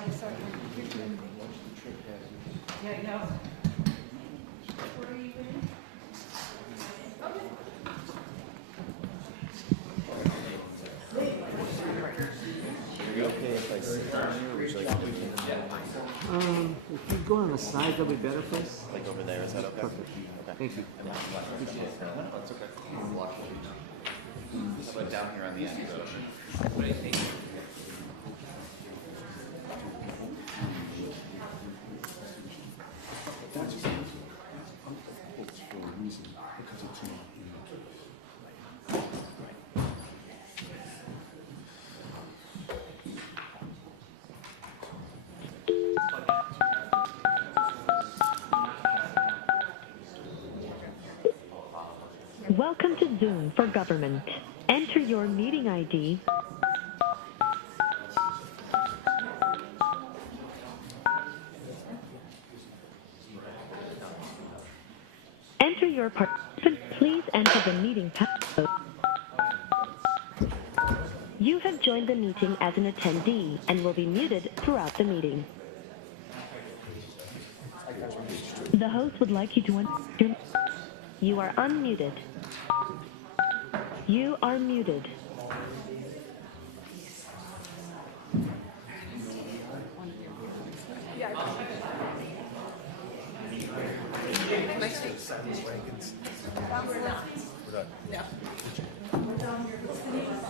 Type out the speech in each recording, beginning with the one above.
If you go on the side, that'll be better for us. Like over there, is that okay? Perfect. Okay. Thank you. That's okay. How about down here on the end? What do you think? That's for a reason, because it's not, Welcome to Zoom for Government. Enter your meeting ID. Enter your participant. Please enter the meeting passcode. You have joined the meeting as an attendee and will be muted throughout the meeting. The host would like you to enter. You are unmuted. You are muted.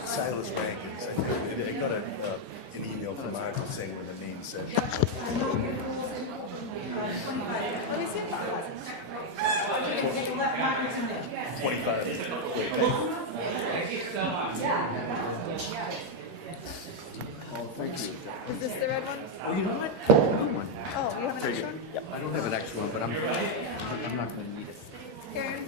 Silas Wankins, I think. I got an email from Michael saying what the name said. Let me see if that was 25. thank you. Is this the red one? Oh, you know what? Another one. Oh, you have an extra one? Yep. I don't have an extra one, but I'm not going to need it. Here.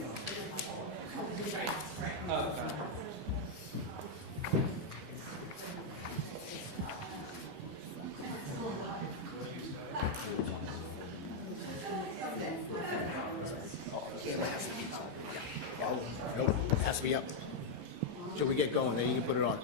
Nope, has to be up. Till we get going, then you can put it on.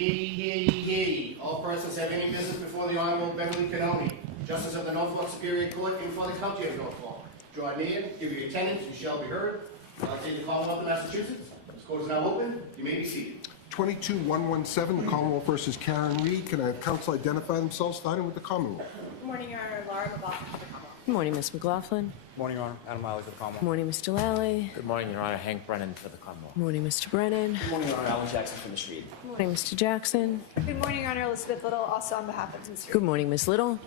Hear ye, hear ye, hear ye. All persons have any business before the Honorable Beverly Cannone, Justice of the Norfolk Superior Court and for the County of Norfolk. Draw near, give your attendance, you shall be heard. I'll take the Commonwealth of Massachusetts. This court is now open. You may be seated. 22117, the Commonwealth versus Karen Reed. Can I have counsel identify themselves, starting with the Commonwealth? Good morning, Your Honor. Laura McLaughlin for the Commonwealth. Good morning, Ms. McLaughlin. Good morning, Your Honor. Adam Miley for the Good Commonwealth. morning, Mr. Lally. Good morning, Your Honor. Hank Brennan for the Commonwealth. Good morning, Mr. Brennan. Good morning, Your Honor. Alan Jackson for Ms. Reed. Good morning, Mr. Jackson. Good morning, Your Honor. Elizabeth Little, also on behalf of Ms. Reed. Good morning, Ms. Little.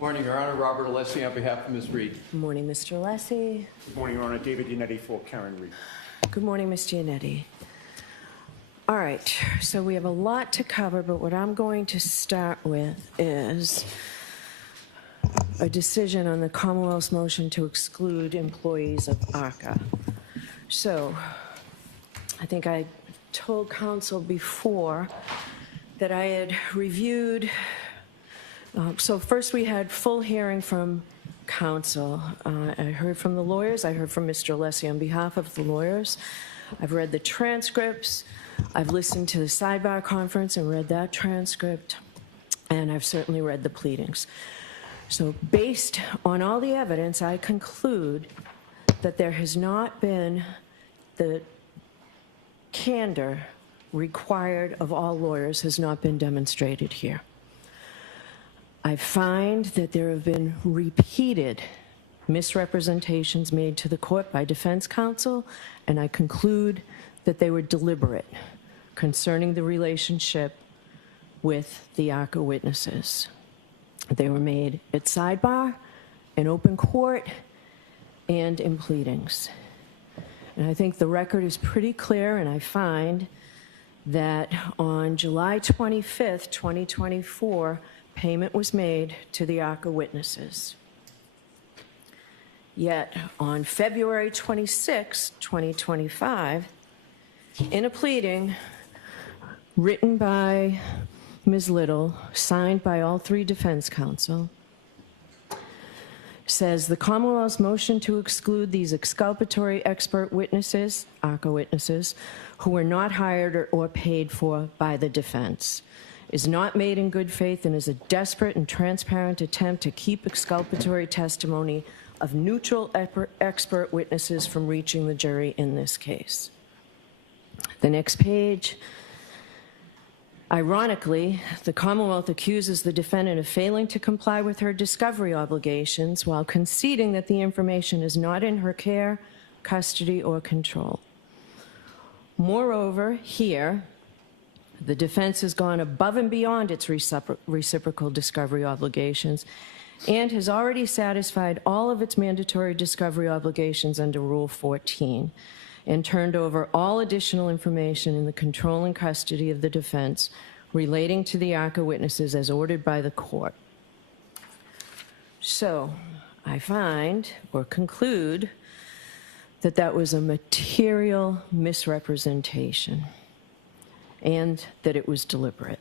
Morning, Your Honor. Robert Alessi on behalf of Ms. Reed. Good morning, Mr. Alessi. Good morning, Your Honor. David Yannetti for Karen Reed. Good morning, Ms. Giannetti. All right, so we have a lot to cover, but what I'm going to start with is a decision on the Commonwealth's motion to exclude employees of ARCCA. So I think I told counsel before that I had reviewed. So first we had full hearing from counsel. I heard from the lawyers. I heard from Mr. Alessi on behalf of the lawyers. I've read the transcripts. I've listened to the sidebar conference and read that transcript. And I've certainly read the pleadings. So based on all the evidence, I conclude that there has not been the candor required of all lawyers has not been demonstrated here. I find that there have been repeated misrepresentations made to the court by defense counsel, and I conclude that they were deliberate concerning the relationship with the ARCCA witnesses. They were made at sidebar, in open court, and in pleadings. And I think the record is pretty clear, and I find that on July 25th, 2024, payment was made to the ARCCA witnesses. Yet on February 26, 2025, in a pleading written by Ms. Little, signed by all three defense counsel, says the Commonwealth's motion to exclude these exculpatory expert witnesses, ARCCA witnesses, who were not hired or paid for by the defense, is not made in good faith and is a desperate and transparent attempt to keep exculpatory testimony of neutral expert witnesses from reaching the jury in this case. The next page. Ironically, the Commonwealth accuses the defendant of failing to comply with her discovery obligations while conceding that the information is not in her care, custody, or control. Moreover, here, the defense has gone above and beyond its reciprocal discovery obligations and has already satisfied all of its mandatory discovery obligations under Rule 14 and turned over all additional information in the control and custody of the defense relating to the ARCCA witnesses as ordered by the court. So I find or conclude that that was a material misrepresentation and that it was deliberate.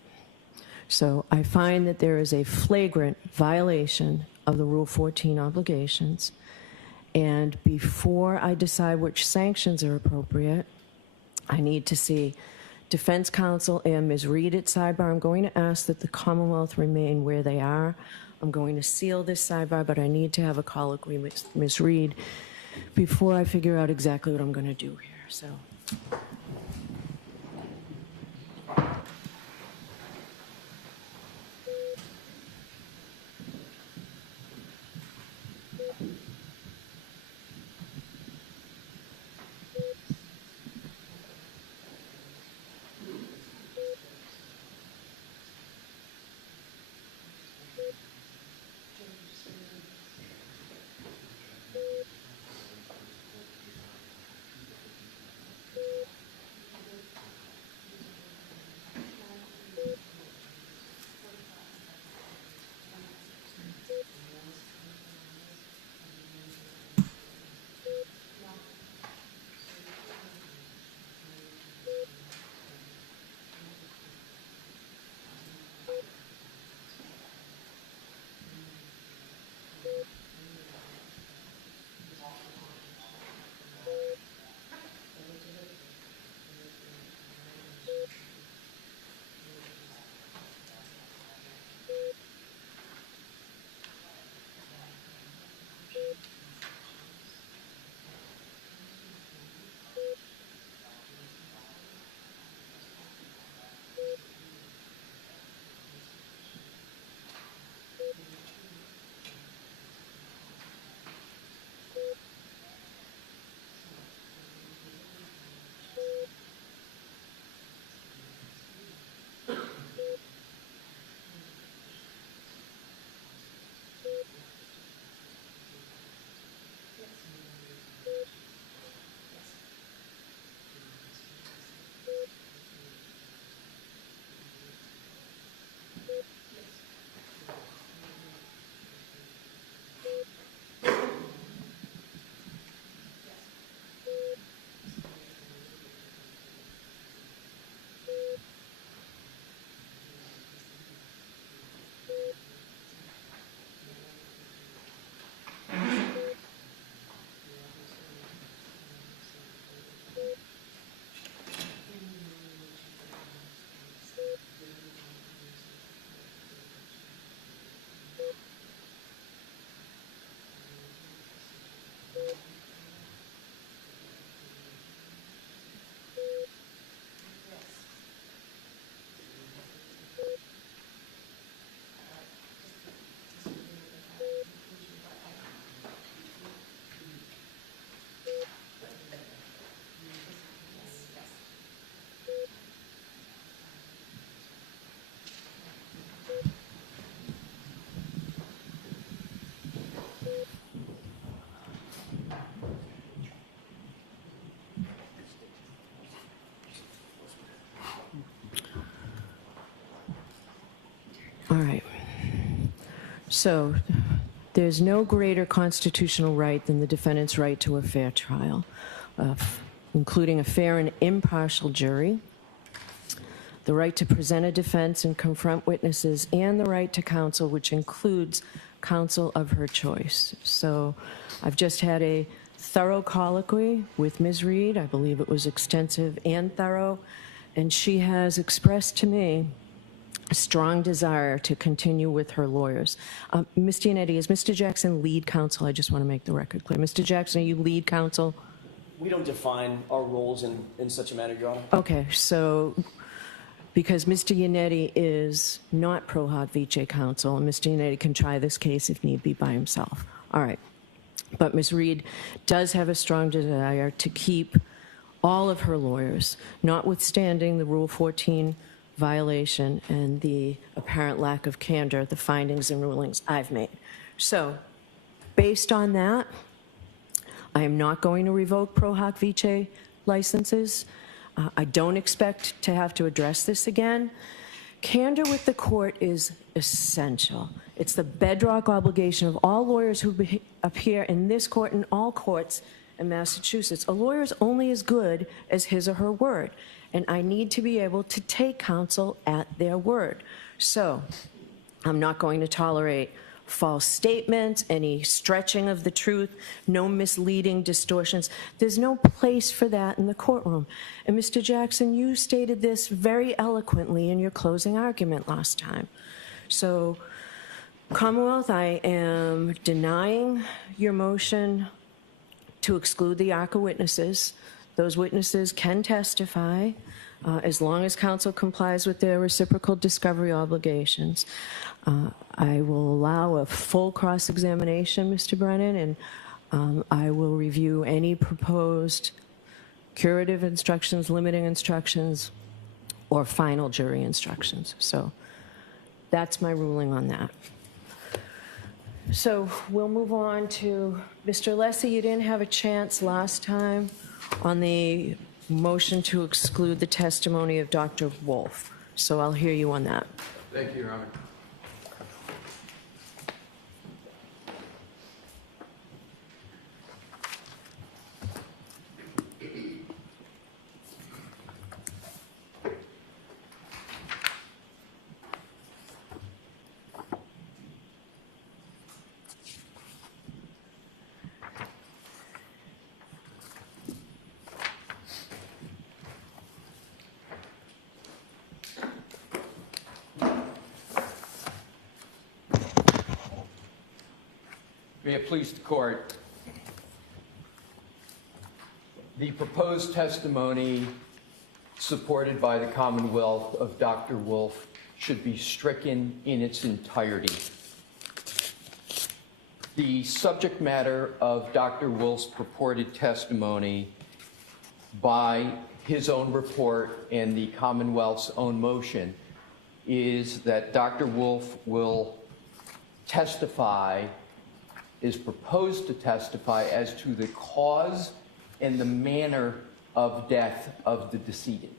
So I find that there is a flagrant violation of the Rule 14 obligations. And before I decide which sanctions are appropriate, I need to see defense counsel and Ms. Reed at sidebar. I'm going to ask that the Commonwealth remain where they are. I'm going to seal this sidebar, but I need to have a colloquy with Ms. Reed before I figure out exactly what I'm going to do here. So. All right. So there's no greater constitutional right than the defendant's right to a fair trial, including a fair and impartial jury, the right to present a defense and confront witnesses, and the right to counsel, which includes counsel of her choice. So I've just had a thorough colloquy with Ms. Reed. I believe it was extensive and thorough, and she has expressed to me a strong desire to continue with her lawyers. Ms. Giannetti, is Mr. Jackson lead counsel? I just want to make the record clear. Mr. Jackson, are you lead counsel? We don't define our roles in such a manner, Your Honor. Okay, so because Mr. Giannetti is not pro hoc vice counsel, and Mr. Giannetti can try this case if need be by himself. All right. But Ms. Reed does have a strong desire to keep all of her lawyers, notwithstanding the Rule 14 violation and the apparent lack of candor, the findings and rulings I've made. So, based on that, I am not going to revoke pro hoc vice licenses. I don't expect to have to address this again. Candor with the court is essential. It's the bedrock obligation of all lawyers who appear in this court and all courts in Massachusetts. A lawyer is only as good as his or her word, and I need to be able to take counsel at their word. So I'm not going to tolerate false statements, any stretching of the truth, no misleading distortions. There's no place for that in the courtroom. And Mr. Jackson, you stated this very eloquently in your closing argument last time. So, Commonwealth, I am denying your motion to exclude the ARCCA witnesses. Those witnesses can testify as long as counsel complies with their reciprocal discovery obligations. I will allow a full cross-examination, Mr. Brennan, and I will review any proposed curative instructions, limiting instructions, or final jury instructions. So that's my ruling on that. So we'll move on to Mr. Alessi. You didn't have a chance last time on the motion to exclude the testimony of Dr. Wolf, so I'll hear you on that. Thank you, Your Honor. May it please the court. The proposed testimony supported by the Commonwealth of Dr. Wolf should be stricken in its entirety. The subject matter of Dr. Wolf's purported testimony by his own report and the Commonwealth's own motion is that Dr. Wolf will testify, is proposed to testify as to the cause and the manner of death of the decedent.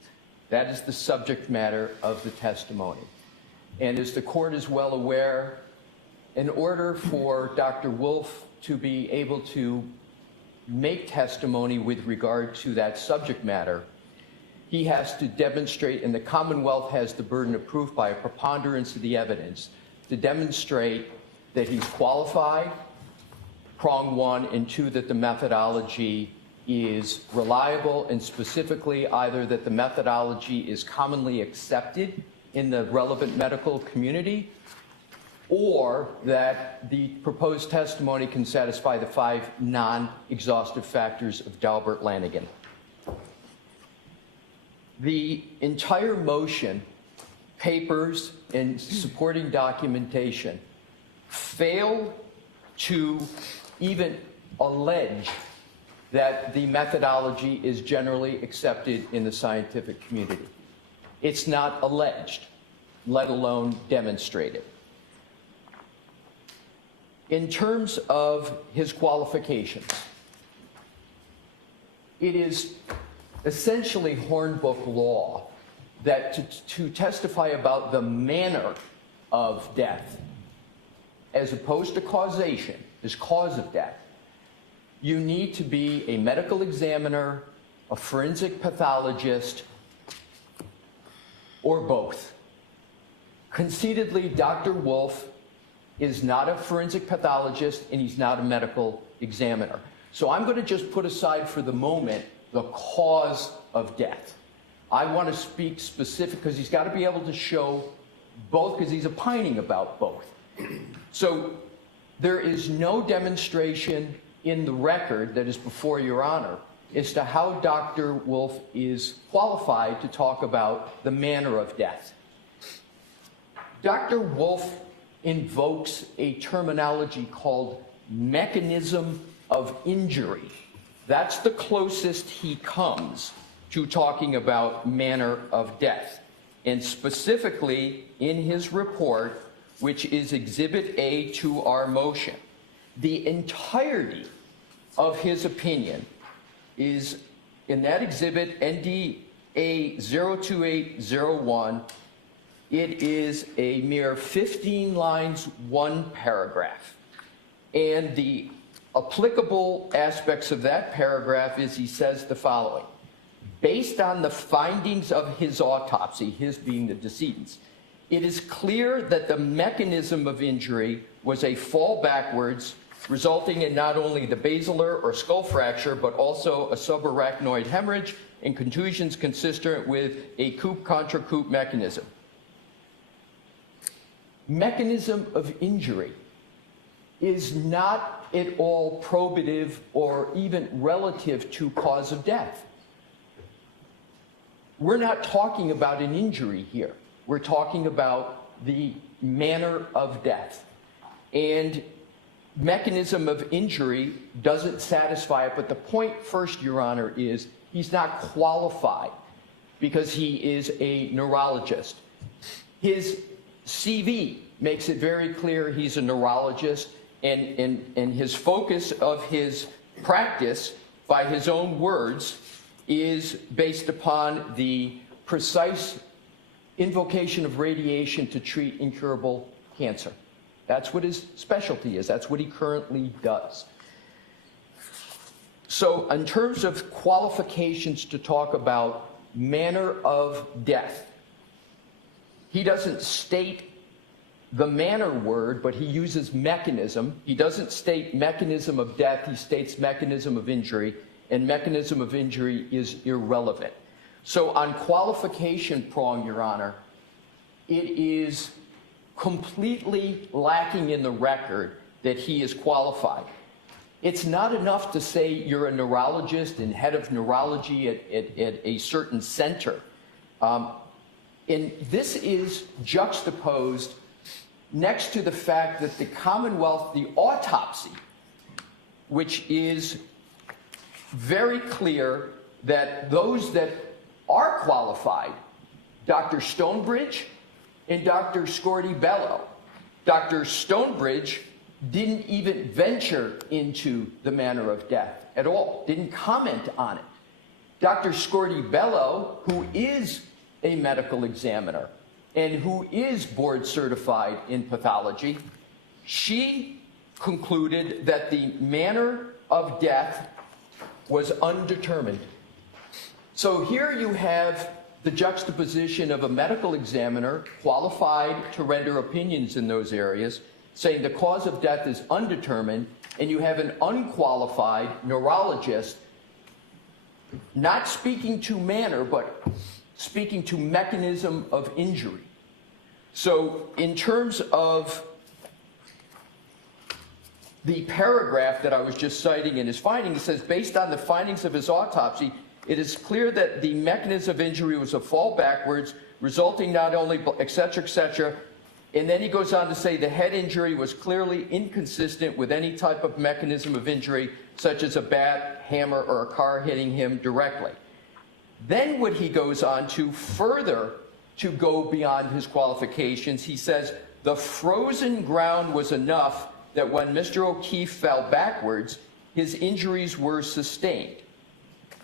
That is the subject matter of the testimony. And as the court is well aware, in order for Dr. Wolf to be able to make testimony with regard to that subject matter, he has to demonstrate, and the Commonwealth has the burden of proof by a preponderance of the evidence, to demonstrate that he's qualified, prong one, and two, that the methodology is reliable, and specifically either that the methodology is commonly accepted in the relevant medical community, or that the proposed testimony can satisfy the 5 non-exhaustive factors of Daubert-Lanigan. The entire motion, papers, and supporting documentation fail to even allege that the methodology is generally accepted in the scientific community. It's not alleged, let alone demonstrated. In terms of his qualifications, it is essentially Hornbook law that to testify about the manner of death, as opposed to causation, as cause of death, you need to be a medical examiner, a forensic pathologist, or both. Conceitedly, Dr. Wolf is not a forensic pathologist and he's not a medical examiner. So I'm going to just put aside for the moment the cause of death. I want to speak specific because he's got to be able to show both, because he's opining about both. So there is no demonstration in the record that is before Your Honor as to how Dr. Wolf is qualified to talk about the manner of death. Dr. Wolf invokes a terminology called mechanism of injury. That's the closest he comes to talking about manner of death. And specifically in his report, which is Exhibit A to our motion, the entirety of his opinion is in that exhibit, NDA 02801. It is a mere 15 lines, one paragraph. And the applicable aspects of that paragraph is he says the following: based on the findings of his autopsy, his being the decedent's, it is clear that the mechanism of injury was a fall backwards, resulting in not only the basilar or skull fracture, but also a subarachnoid hemorrhage and contusions consistent with a coupe contra coupe mechanism. Mechanism of injury is not at all probative or even relative to cause of death. We're not talking about an injury here. We're talking about the manner of death. And mechanism of injury doesn't satisfy it. But the point first, Your Honor, is he's not qualified because he is a neurologist. His CV makes it very clear he's a neurologist, and his focus of his practice, by his own words, is based upon the precise invocation of radiation to treat incurable cancer. That's what his specialty is. That's what he currently does. So in terms of qualifications to talk about manner of death, he doesn't state the manner word, but he uses mechanism. He doesn't state mechanism of death. He states mechanism of injury, and mechanism of injury is irrelevant. So on qualification prong, Your Honor, it is completely lacking in the record that he is qualified. It's not enough to say you're a neurologist and head of neurology at a certain center. And this is juxtaposed next to the fact that the Commonwealth, the autopsy, which is very clear that those that are qualified, Dr. Stonebridge and Dr. Scorti-Bello. Dr. Stonebridge didn't even venture into the manner of death at all, didn't comment on it. Dr. Scorti-Bello, who is a medical examiner and who is board certified in pathology, she concluded that the manner of death was undetermined. So here you have the juxtaposition of a medical examiner qualified to render opinions in those areas, saying the cause of death is undetermined, and you have an unqualified neurologist not speaking to manner, but speaking to mechanism of injury. So in terms of the paragraph that I was just citing in his findings, it says, based on the findings of his autopsy, it is clear that the mechanism of injury was a fall backwards, resulting not only, et cetera, and then he goes on to say the head injury was clearly inconsistent with any type of mechanism of injury, such as a bat, hammer, or a car hitting him directly. Then what he goes on to further to go beyond his qualifications, he says the frozen ground was enough that when Mr. O'Keefe fell backwards, his injuries were sustained.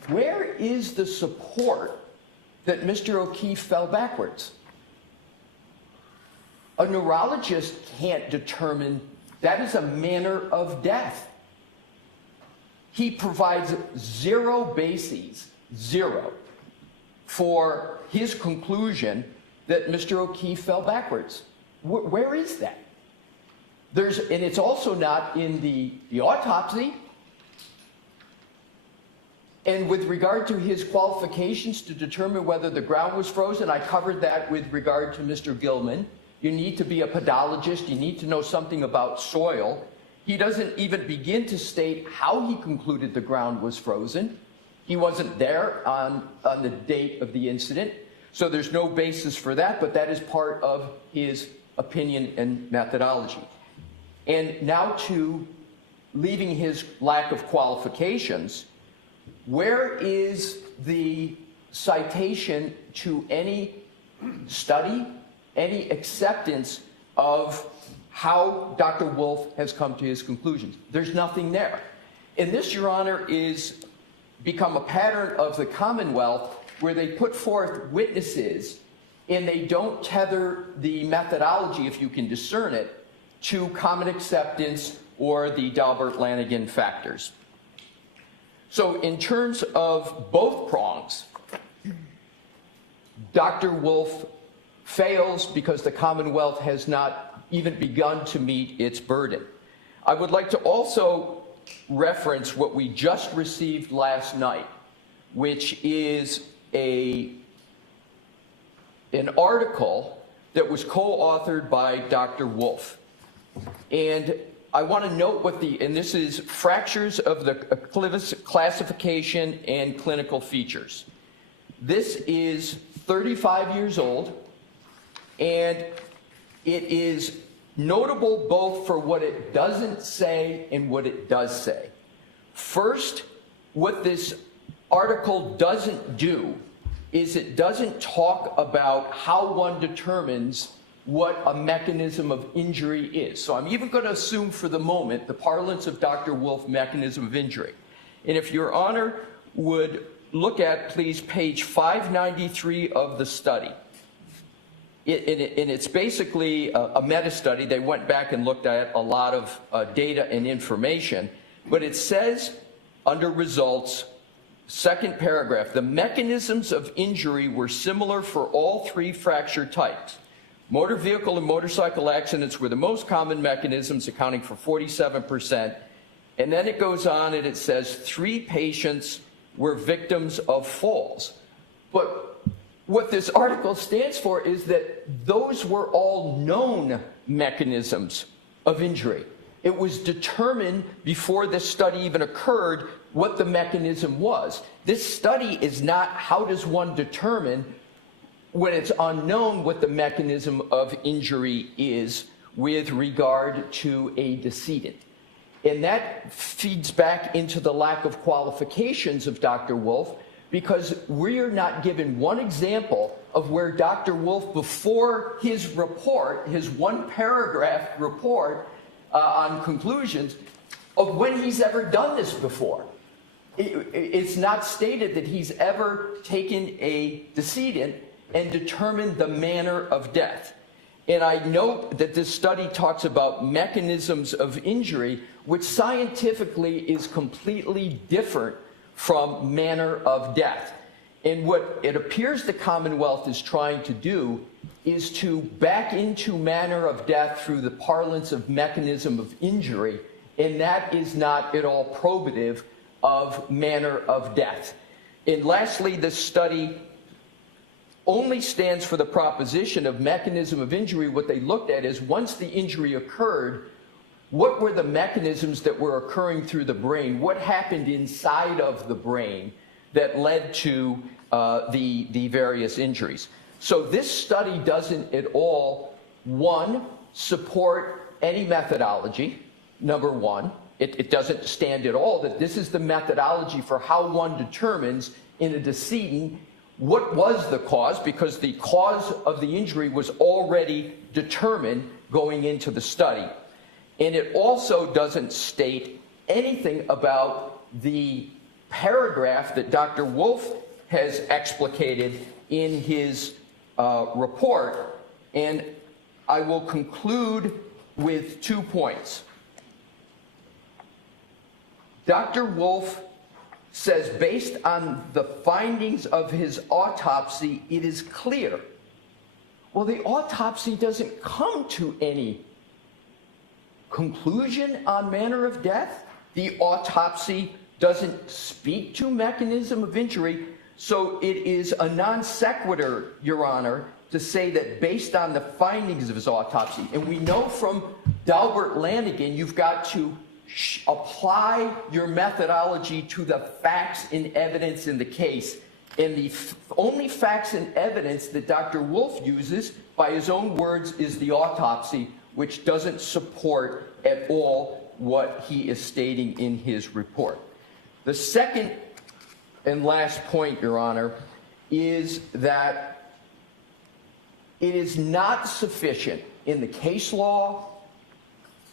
Where is the support that Mr. O'Keefe fell backwards? A neurologist can't determine that is a manner of death. He provides zero bases, zero, for his conclusion that Mr. O'Keefe fell backwards. Where is that? And it's also not in the autopsy. And with regard to his qualifications to determine whether the ground was frozen, I covered that with regard to Mr. Gilman. You need to be a podologist. You need to know something about soil. He doesn't even begin to state how he concluded the ground was frozen. He wasn't there on the date of the incident, so there's no basis for that, but that is part of his opinion and methodology. And now to leaving his lack of qualifications, where is the citation to any study, any acceptance of how Dr. Wolf has come to his conclusions? There's nothing there. And this, Your Honor, is become a pattern of the Commonwealth where they put forth witnesses and they don't tether the methodology, if you can discern it, to common acceptance or the Dalbert-Lanigan factors. So in terms of both prongs, Dr. Wolf fails because the Commonwealth has not even begun to meet its burden. I would like to also reference what we just received last night, which is an article that was co-authored by Dr. Wolf. And I want to note and this is fractures of the classification and clinical features. This is 35 years old, and it is notable both for what it doesn't say and what it does say. First, what this article doesn't do is it doesn't talk about how one determines what a mechanism of injury is. So I'm even going to assume for the moment the parlance of Dr. Wolf, mechanism of injury. And if Your Honor would look at, please, page 593 of the study. And it's basically a meta-study. They went back and looked at a lot of data and information. But it says, under results, second paragraph, the mechanisms of injury were similar for all three fracture types. Motor vehicle and motorcycle accidents were the most common mechanisms, accounting for 47%. And then it goes on and it says 3 patients were victims of falls. But what this article stands for is that those were all known mechanisms of injury. It was determined before this study even occurred what the mechanism was. This study is not how does one determine when it's unknown what the mechanism of injury is with regard to a decedent. And that feeds back into the lack of qualifications of Dr. Wolf, because we're not given one example of where Dr. Wolf, before his report, his one-paragraph report on conclusions, of when he's ever done this before. It's not stated that he's ever taken a decedent and determined the manner of death. And I note that this study talks about mechanisms of injury, which scientifically is completely different from manner of death. And what it appears the Commonwealth is trying to do is to back into manner of death through the parlance of mechanism of injury, and that is not at all probative of manner of death. And lastly, this study only stands for the proposition of mechanism of injury. What they looked at is once the injury occurred, what were the mechanisms that were occurring through the brain? What happened inside of the brain that led to the various injuries? So this study doesn't at all, one, support any methodology, number one. It doesn't stand at all that this is the methodology for how one determines in a decedent what was the cause, because the cause of the injury was already determined going into the study. And it also doesn't state anything about the paragraph that Dr. Wolf has explicated in his report. And I will conclude with 2 points. Dr. Wolf says, based on the findings of his autopsy, it is clear. Well, the autopsy doesn't come to any conclusion on manner of death. The autopsy doesn't speak to mechanism of injury. So it is a non sequitur, Your Honor, to say that based on the findings of his autopsy, and we know from Dalbert Lanigan, you've got to apply your methodology to the facts and evidence in the case. And the only facts and evidence that Dr. Wolf uses, by his own words, is the autopsy, which doesn't support at all what he is stating in his report. The second and last point, Your Honor, is that it is not sufficient in the case law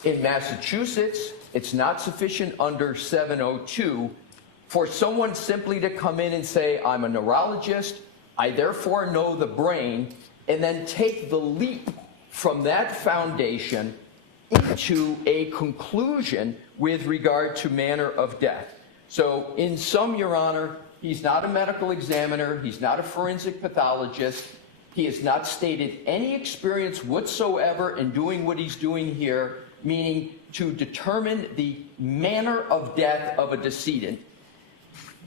in Massachusetts, it's not sufficient under 702 for someone simply to come in and say, I'm a neurologist, I therefore know the brain, and then take the leap from that foundation into a conclusion with regard to manner of death. So in sum, Your Honor, he's not a medical examiner, he's not a forensic pathologist, he has not stated any experience whatsoever in doing what he's doing here, meaning to determine the manner of death of a decedent.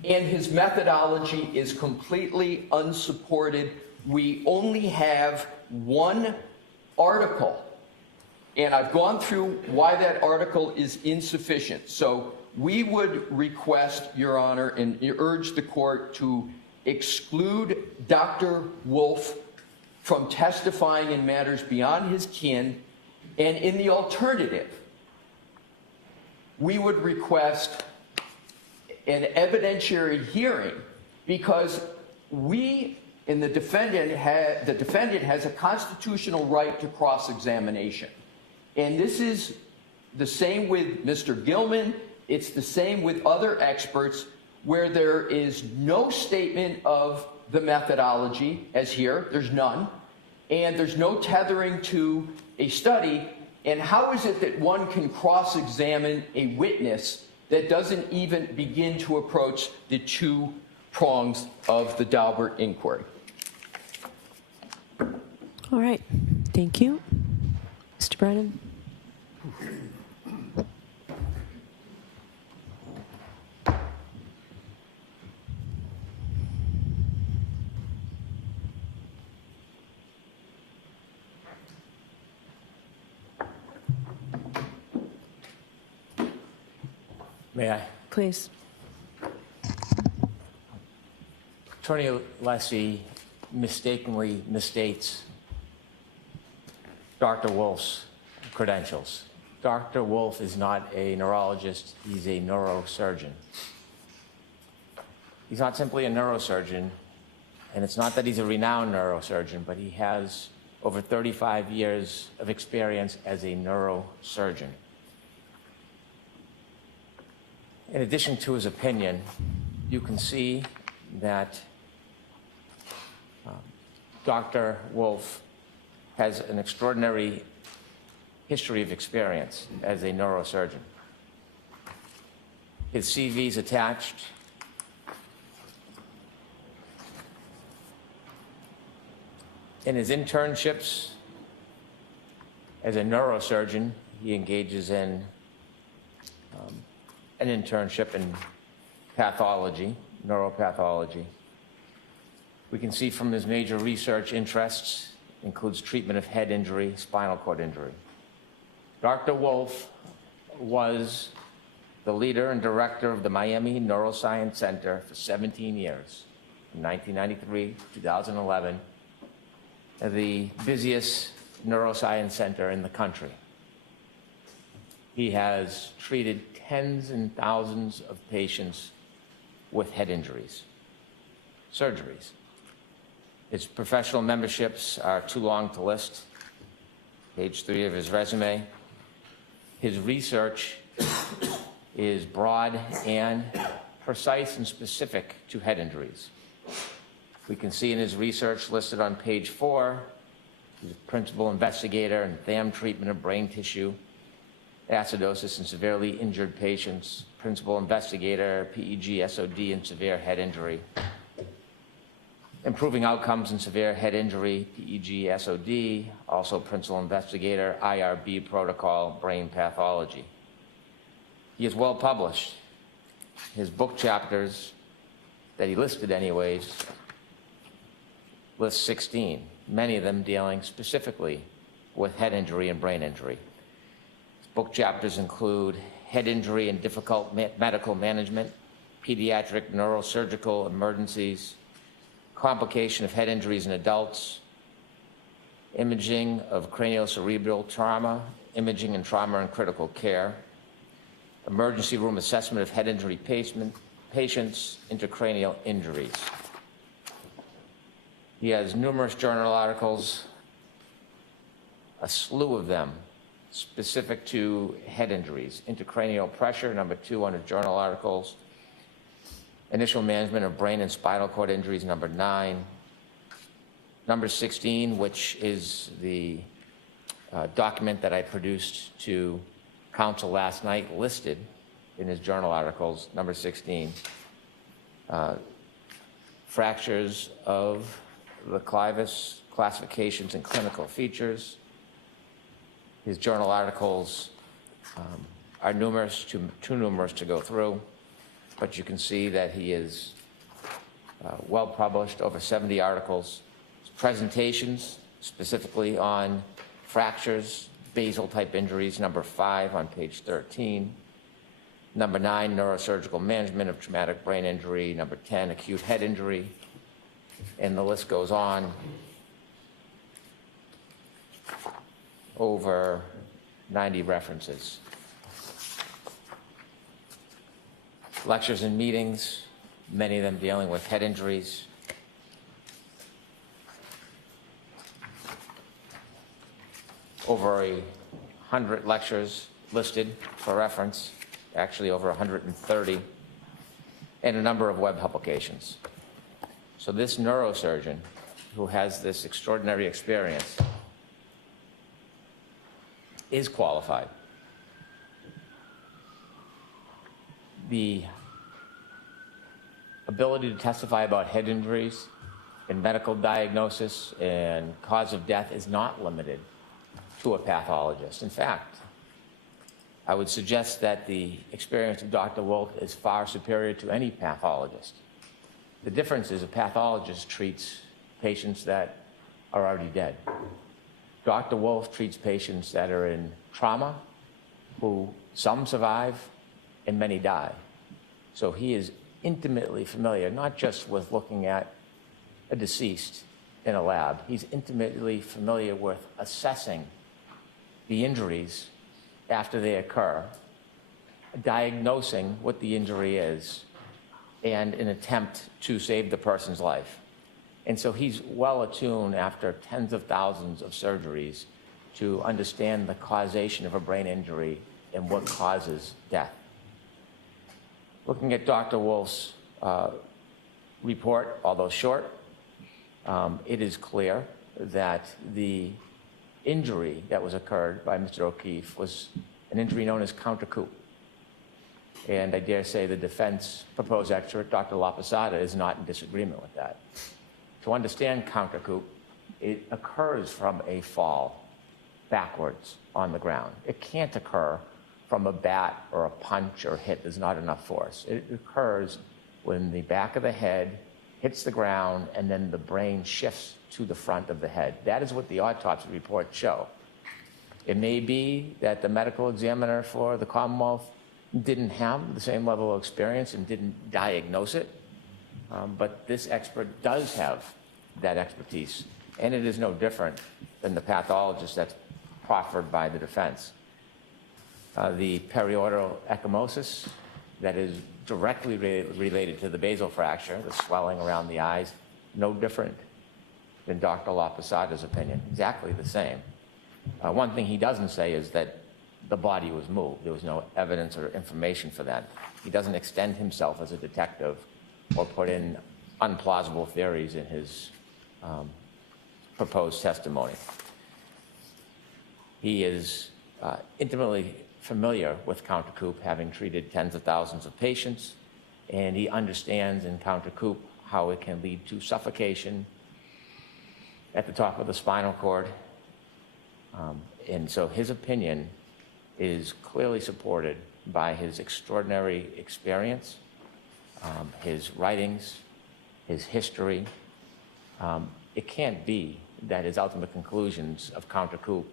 And his methodology is completely unsupported. We only have one article, and I've gone through why that article is insufficient. So we would request, Your Honor, and urge the court to exclude Dr. Wolf from testifying in matters beyond his kin, and in the alternative, we would request an evidentiary hearing, because we and the defendant has a constitutional right to cross-examination. And this is the same with Mr. Gilman, it's the same with other experts, where there is no statement of the methodology, as here, there's none, and there's no tethering to a study. And how is it that one can cross-examine a witness that doesn't even begin to approach the 2 prongs of the Daubert inquiry? All right, thank you. Mr. Brennan? May I? Please. Attorney Alessi mistakenly misstates Dr. Wolf's credentials. Dr. Wolf is not a neurologist, he's a neurosurgeon. He's not simply a neurosurgeon, and it's not that he's a renowned neurosurgeon, but he has over 35 years of experience as a neurosurgeon. In addition to his opinion, you can see that Dr. Wolf has an extraordinary history of experience as a neurosurgeon. His CV is attached. In his internships as a neurosurgeon, he engages in an internship in pathology, neuropathology. We can see from his major research interests includes treatment of head injury, spinal cord injury. Dr. Wolf was the leader and director of the Miami Neuroscience Center for 17 years, from 1993 to 2011, the busiest neuroscience center in the country. He has treated tens and thousands of patients with head injuries, surgeries. His professional memberships are too long to list. Page 3 of his resume. His research is broad and precise and specific to head injuries. We can see in his research listed on page 4 He's a principal investigator in THAM treatment of brain tissue, acidosis in severely injured patients, principal investigator, PEG, SOD, and severe head injury. Improving outcomes in severe head injury, PEG, SOD, also principal investigator, IRB protocol, brain pathology. He is well published. His book chapters that he listed anyways, list 16, many of them dealing specifically with head injury and brain injury. His book chapters include head injury and difficult medical management, pediatric neurosurgical emergencies, complication of head injuries in adults, imaging of craniocerebral trauma, imaging and trauma and critical care, emergency room assessment of head injury patients, intracranial injuries. He has numerous journal articles, a slew of them specific to head injuries. Intracranial pressure, number 2 on his journal articles. Initial management of brain and spinal cord injuries, number 9. Number 16, which is the document that I produced to counsel last night, listed in his journal articles, number 16. Fractures of the clivus, classifications and clinical features. His journal articles are numerous, too numerous to go through, but you can see that he is well published, over 70 articles. His presentations, specifically on fractures, basal type injuries, number 5 on page 13. Number 9, neurosurgical management of traumatic brain injury. Number 10, acute head injury. And the list goes on. Over 90 references. Lectures and meetings, many of them dealing with head injuries. Over 100 lectures listed for reference, actually over 130, and a number of web publications. So this neurosurgeon, who has this extraordinary experience, is qualified. The ability to testify about head injuries and medical diagnosis and cause of death is not limited to a pathologist. In fact, I would suggest that the experience of Dr. Wolf is far superior to any pathologist. The difference is a pathologist treats patients that are already dead. Dr. Wolf treats patients that are in trauma, who some survive and many die. So he is intimately familiar, not just with looking at a deceased in a lab, he's intimately familiar with assessing the injuries after they occur, diagnosing what the injury is, and an attempt to save the person's life. And so he's well attuned after tens of thousands of surgeries to understand the causation of a brain injury and what causes death. Looking at Dr. Wolf's report, although short, it is clear that the injury that was occurred by Mr. O'Keefe was an injury known as counter-coup. And I dare say the defense proposed expert, Dr. LaPosada, is not in disagreement with that. To understand counter-coup, it occurs from a fall backwards on the ground. It can't occur from a bat or a punch or hit. There's not enough force. It occurs when the back of the head hits the ground and then the brain shifts to the front of the head. That is what the autopsy reports show. It may be that the medical examiner for the Commonwealth didn't have the same level of experience and didn't diagnose it, but this expert does have that expertise, and it is no different than the pathologist that's proffered by the defense. The periorbital ecchymosis that is directly related to the basal fracture, the swelling around the eyes, no different than Dr. LaPosada's opinion, exactly the same. One thing he doesn't say is that the body was moved. There was no evidence or information for that. He doesn't extend himself as a detective or put in unplausible theories in his proposed testimony. He is intimately familiar with countercoup, having treated tens of thousands of patients, and he understands in countercoup how it can lead to suffocation at the top of the spinal cord. And so his opinion is clearly supported by his extraordinary experience, his writings, his history. It can't be that his ultimate conclusions of countercoup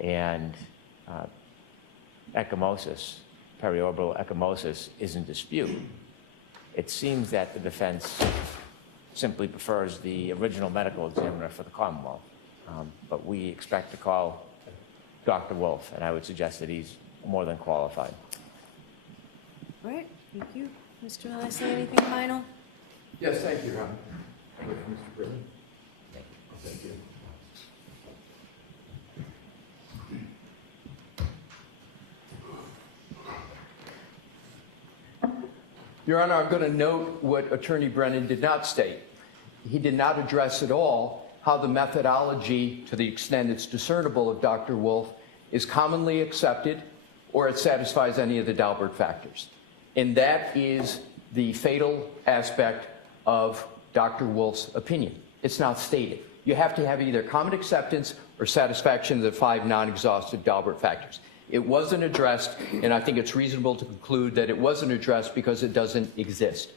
and ecchymosis, periorbital ecchymosis, is in dispute. It seems that the defense simply prefers the original medical examiner for the Commonwealth. But we expect to call Dr. Wolf, and I would suggest that he's more than qualified. All right, thank you. Mr. Alessi, anything final? Yes, thank you, Ron. Mr. Brennan. Thank you. Your Honor, I'm going to note what Attorney Brennan did not state. He did not address at all how the methodology, to the extent it's discernible of Dr. Wolf, is commonly accepted or it satisfies any of the Daubert factors. And that is the fatal aspect of Dr. Wolf's opinion. It's not stated. You have to have either common acceptance or satisfaction of the 5 non-exhaustive Daubert factors. It wasn't addressed, and I think it's reasonable to conclude that it wasn't addressed because it doesn't exist.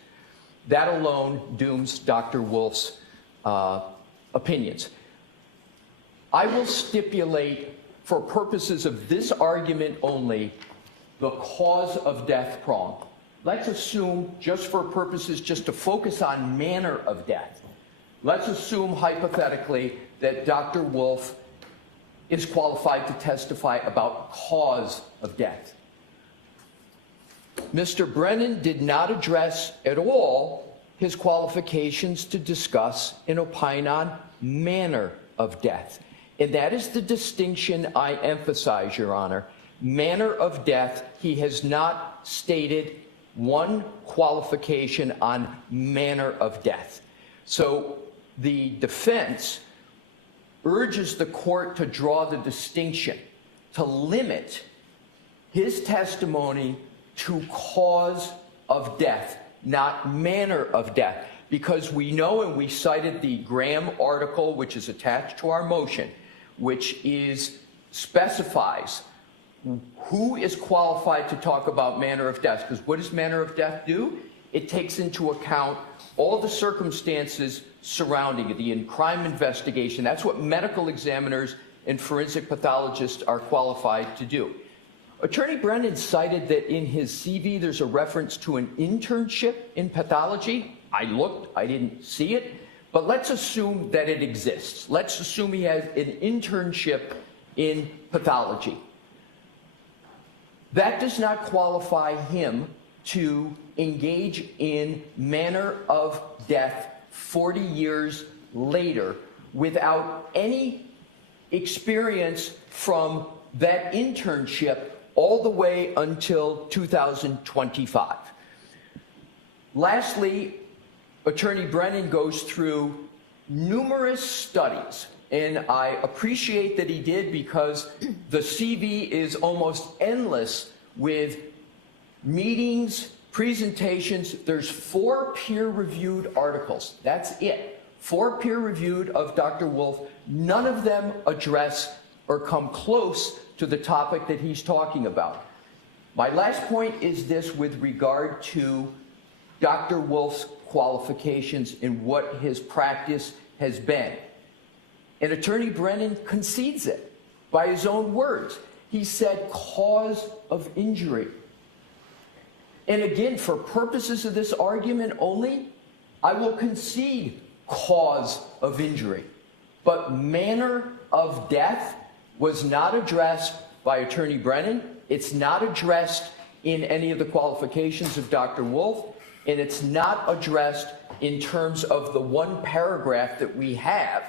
That alone dooms Dr. Wolf's opinions. I will stipulate, for purposes of this argument only, the cause of death prong. Let's assume, just for purposes, just to focus on manner of death, let's assume hypothetically that Dr. Wolf is qualified to testify about cause of death. Mr. Brennan did not address at all his qualifications to discuss and opine on manner of death. And that is the distinction I emphasize, Your Honor. Manner of death, he has not stated one qualification on manner of death. So the defense urges the court to draw the distinction, to limit his testimony to cause of death, not manner of death, because we know, and we cited the Graham article, which is attached to our motion, which specifies who is qualified to talk about manner of death. Because what does manner of death do? It takes into account all the circumstances surrounding it, the crime investigation. That's what medical examiners and forensic pathologists are qualified to do. Attorney Brennan cited that in his CV there's a reference to an internship in pathology. I looked, I didn't see it, but let's assume that it exists. Let's assume he has an internship in pathology. That does not qualify him to engage in manner of death 40 years later without any experience from that internship all the way until 2025. Lastly, Attorney Brennan goes through numerous studies, and I appreciate that he did, because the CV is almost endless with meetings, presentations. There's 4 peer-reviewed articles. That's it. 4 peer-reviewed of Dr. Wolf. None of them address or come close to the topic that he's talking about. My last point is this with regard to Dr. Wolf's qualifications and what his practice has been. And Attorney Brennan concedes it by his own words. He said cause of injury. And again, for purposes of this argument only, I will concede cause of injury. But manner of death was not addressed by Attorney Brennan. It's not addressed in any of the qualifications of Dr. Wolf, and it's not addressed in terms of the one paragraph that we have.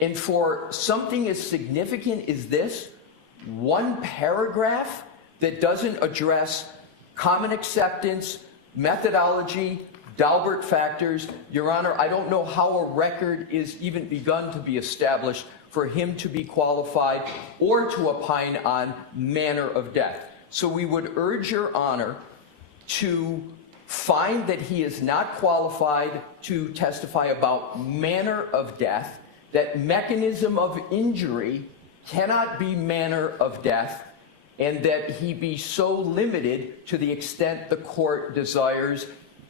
And for something as significant as this, one paragraph that doesn't address common acceptance, methodology, Daubert factors, Your Honor, I don't know how a record is even begun to be established for him to be qualified or to opine on manner of death. So we would urge Your Honor to find that he is not qualified to testify about manner of death, that mechanism of injury cannot be manner of death, and that he be so limited to the extent the court desires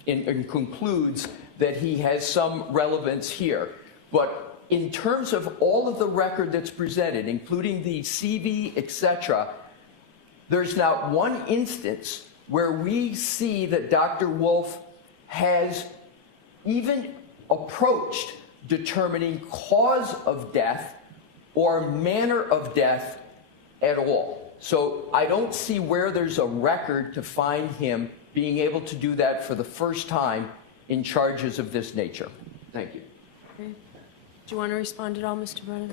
and concludes that he has some relevance here. But in terms of all of the record that's presented, including the CV, etc., there's not one instance where we see that Dr. Wolf has even approached determining cause of death or manner of death at all. So I don't see where there's a record to find him being able to do that for the first time in charges of this nature. Thank you. Okay. Do you want to respond at all, Mr. Brennan?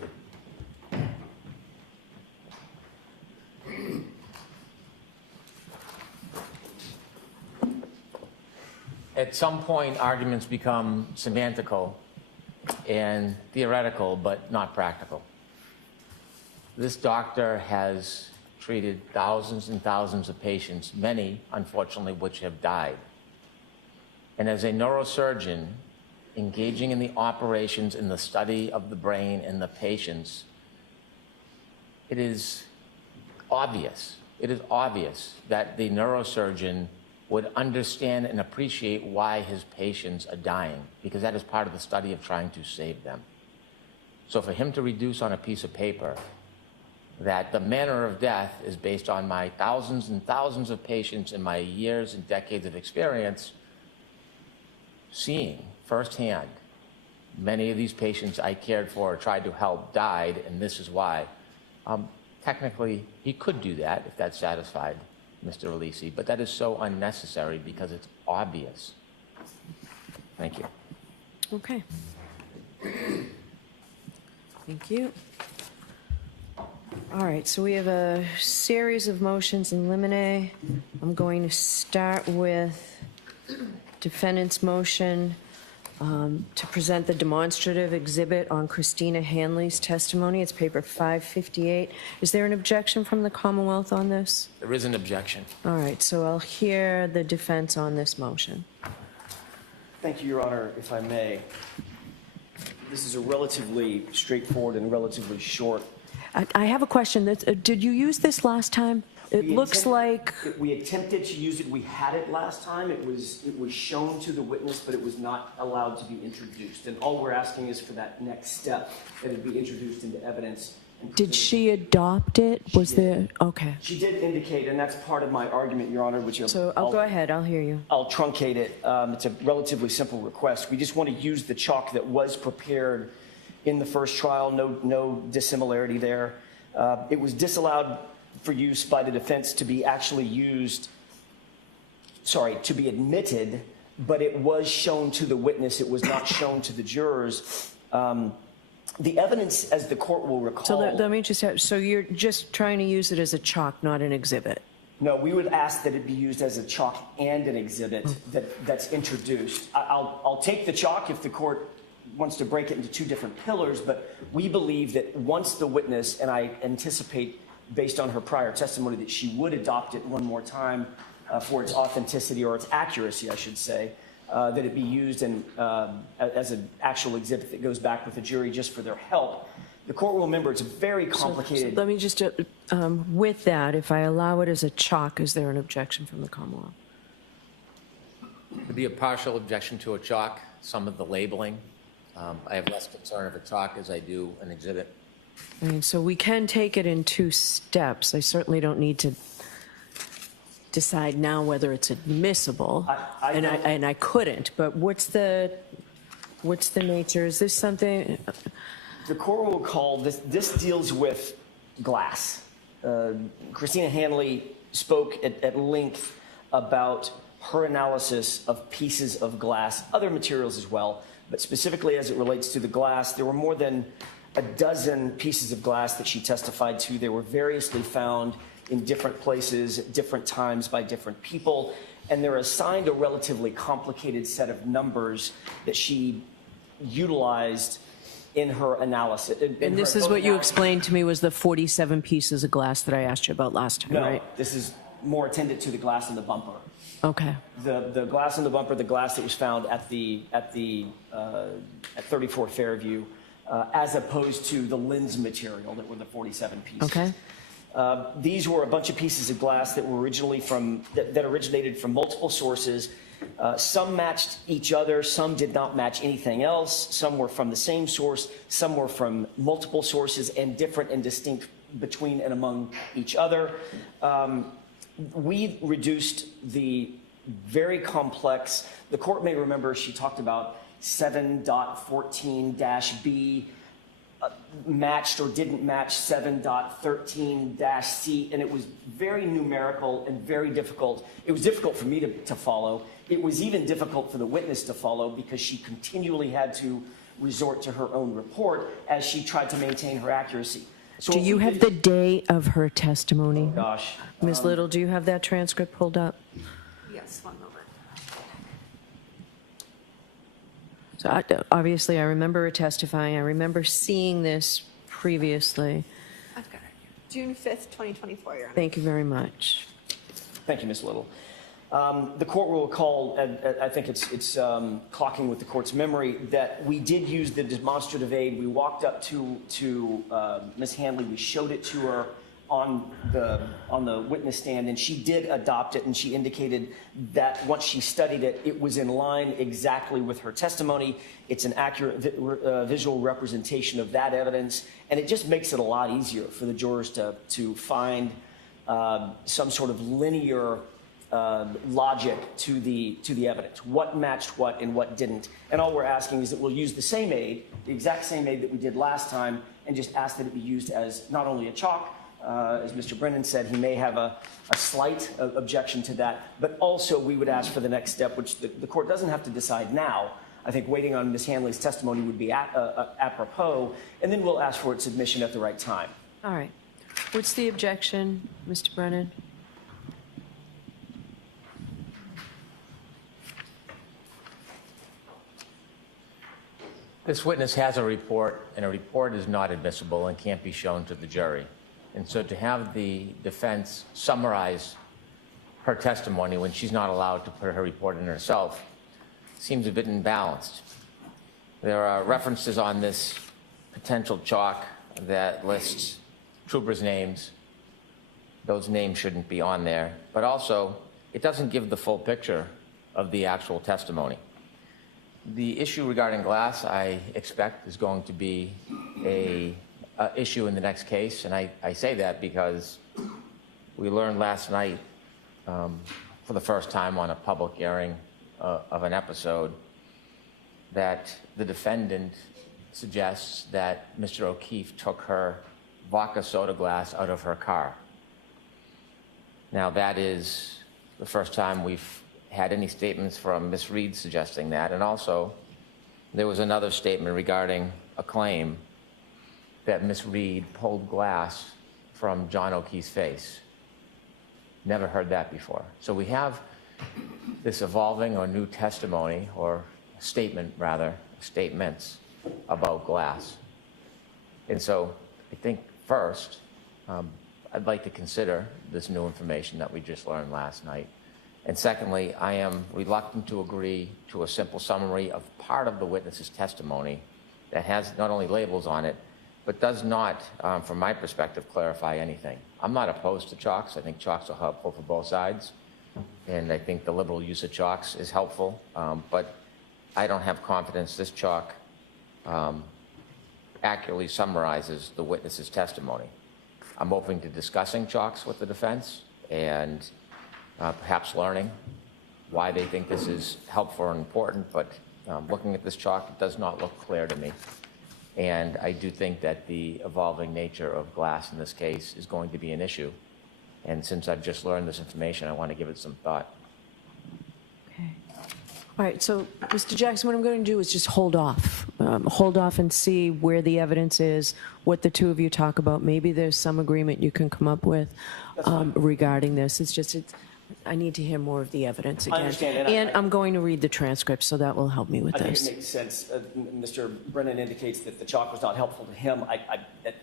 At some point, arguments become semantical and theoretical, but not practical. This doctor has treated thousands and thousands of patients, many, unfortunately, which have died. And as a neurosurgeon, engaging in the operations in the study of the brain and the patients, it is obvious that the neurosurgeon would understand and appreciate why his patients are dying, because that is part of the study of trying to save them. So for him to reduce on a piece of paper that the manner of death is based on my thousands and thousands of patients and my years and decades of experience, seeing firsthand many of these patients I cared for or tried to help died, and this is why. Technically, he could do that if that satisfied Mr. Alessi, but that is so unnecessary because it's obvious. Thank you. Okay. Thank you. All right, so we have a series of motions in limine. I'm going to start with defendant's motion to present the demonstrative exhibit on Christina Hanley's testimony. It's paper 558. Is there an objection from the Commonwealth on this? There is an objection. All right, so I'll hear the defense on this motion. Thank you, Your Honor, if I may. This is a relatively straightforward and relatively short. I have a question. Did you use this last time? It looks like... We attempted to use it. We had it last time. It was shown to the witness, but it was not allowed to be introduced. And all we're asking is for that next step, that it be introduced into evidence. Did she adopt it? Was there... Okay. She did indicate, and that's part of my argument, Your Honor, which So I'll go ahead. I'll hear you. I'll truncate it. It's a relatively simple request. We just want to use the chalk that was prepared in the first trial. No dissimilarity there. It was disallowed for use by the defense to be actually used, to be admitted, but it was shown to the witness. It was not shown to the jurors. The evidence, as the court will recall... So let me just have... So you're just trying to use it as a chalk, not an exhibit? No, we would ask that it be used as a chalk and an exhibit that's introduced. I'll take the chalk if the court wants to break it into two different pillars, but we believe that once the witness, and I anticipate based on her prior testimony that she would adopt it one more time for its authenticity or its accuracy, I should say, that it be used as an actual exhibit that goes back with the jury just for their help. The court will remember it's a very complicated... So let me just, with that, if I allow it as a chalk, is there an objection from the Commonwealth? There'd be a partial objection to a chalk, some of the labeling. I have less concern of a chalk as I do an exhibit. I mean, so we can take it in two steps. I certainly don't need to decide now whether it's admissible, and I couldn't. But what's the nature? Is this something? The court will call this. This deals with glass. Christina Hanley spoke at length about her analysis of pieces of glass, other materials as well, but specifically as it relates to the glass, there were more than a dozen pieces of glass that she testified to. They were variously found in different places at different times by different people. and they're assigned a relatively complicated set of numbers that she utilized in her analysis. And this is what you explained to me was the 47 pieces of glass that I asked you about last time, No, right? this is more attendant to the glass in the bumper. Okay. The glass in the bumper, the glass that was found at 34 Fairview, as opposed to the lens material that were the 47 pieces. Okay. These were a bunch of pieces of glass that were originally that originated from multiple sources. Some matched each other, some did not match anything else, some were from the same source, some were from multiple sources and different and distinct between and among each other. We reduced the very complex, the court may remember she talked about 7.14-B matched or didn't match 7.13-C, and it was very numerical and very difficult. It was difficult for me to follow. It was even difficult for the witness to follow because she continually had to resort to her own report as she tried to maintain her accuracy. So Do you have the day of her testimony? Oh, gosh. Ms. Little, do you have that transcript pulled up? Yes, one moment. So obviously, I remember her testifying. I remember seeing this previously. I've got it. June 5th, 2024, Your Honor. Thank you very much. Thank you, Ms. Little. The court will recall, I think it's clocking with the court's memory, that we did use the demonstrative aid. We walked up to Ms. Hanley. We showed it to her on the witness stand, and she did adopt it, and she indicated that once she studied it, it was in line exactly with her testimony. It's an accurate visual representation of that evidence, and it just makes it a lot easier for the jurors to find some sort of linear logic to the evidence. What matched what and what didn't. And all we're asking is that we'll use the same aid, the exact same aid that we did last time, and just ask that it be used as not only a chalk, as Mr. Brennan said, he may have a slight objection to that, but also we would ask for the next step, which the court doesn't have to decide now. I think waiting on Ms. Hanley's testimony would be apropos, and then we'll ask for its submission at the right time. All right. What's the objection, Mr. Brennan? This witness has a report, and a report is not admissible and can't be shown to the jury. And so to have the defense summarize her testimony when she's not allowed to put her report in herself seems a bit imbalanced. There are references on this potential chalk that lists troopers' names. Those names shouldn't be on there. But also, it doesn't give the full picture of the actual testimony. The issue regarding glass, I expect, is going to be a issue in the next case, and I say that because we learned last night for the first time on a public airing of an episode that the defendant suggests that Mr. O'Keefe took her vodka soda glass out of her car. Now, that is the first time we've had any statements from Ms. Reed suggesting that, and also there was another statement regarding a claim that Ms. Reed pulled glass from John O'Keefe's face. Never heard that before. So we have this evolving or new testimony, or statement rather, statements about glass. And so I think first, I'd like to consider this new information that we just learned last night. And secondly, I am reluctant to agree to a simple summary of part of the witness's testimony that has not only labels on it, but does not, from my perspective, clarify anything. I'm not opposed to chalks. I think chalks are helpful for both sides. And I think the liberal use of chalks is helpful. But I don't have confidence this chalk accurately summarizes the witness's testimony. I'm open to discussing chalks with the defense and perhaps learning why they think this is helpful and important, but looking at this chalk, it does not look clear to me. And I do think that the evolving nature of glass in this case is going to be an issue. And since I've just learned this information, I want to give it some thought. Okay. All right, so, Mr. Jackson, what I'm going to do is just hold off. Hold off and see where the evidence is, what the two of you talk about. Maybe there's some agreement you can come up with regarding this. It's just, I need to hear more of the evidence again. understand, And I'm going to read the transcript, so that will help me with I think this. it makes sense. Mr. Brennan indicates that the chalk was not helpful to him.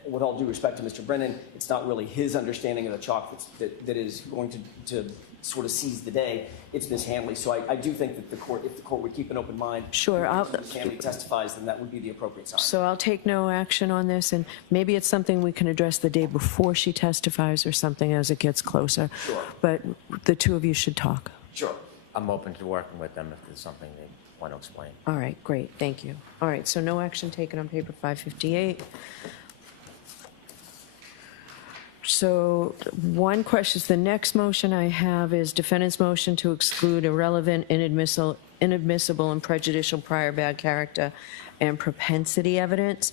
With all due respect to Mr. Brennan, it's not really his understanding of the chalk that is going to sort of seize the day. It's Ms. Hanley. So I do think that if the court would keep an open mind, Sure, if Ms. Hanley testifies, then that would be the appropriate sign. So I'll take no action on this, and maybe it's something we can address the day before she testifies or something as it gets closer. Sure. But the two of you should talk. Sure. I'm open to working with them if there's something they want to explain. All right, great, thank you. All right, so no action taken on paper 558. So one question, the next motion I have is defendant's motion to exclude irrelevant, inadmissible, and prejudicial prior bad character and propensity evidence.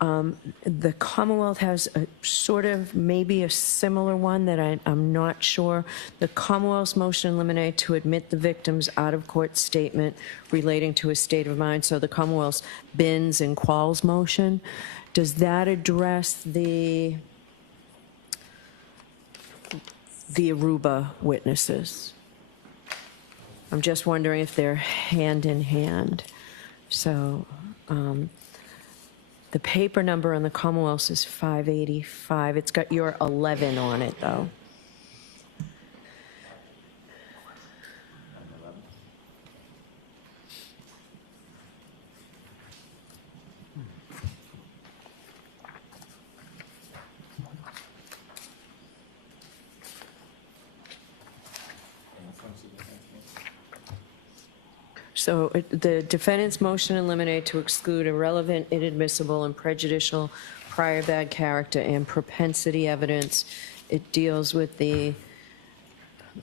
The Commonwealth has a sort of maybe a similar one that I'm not sure. The Commonwealth's motion eliminate to admit the victim's out-of-court statement relating to his state of mind. So the Commonwealth's Binns and Qualls motion, does that address the Aruba witnesses? I'm just wondering if they're hand in hand. So the paper number on the Commonwealth is 585. It's got your 11 on it, though. So the defendant's motion eliminate to exclude irrelevant, inadmissible, and prejudicial prior bad character and propensity evidence. It deals with the,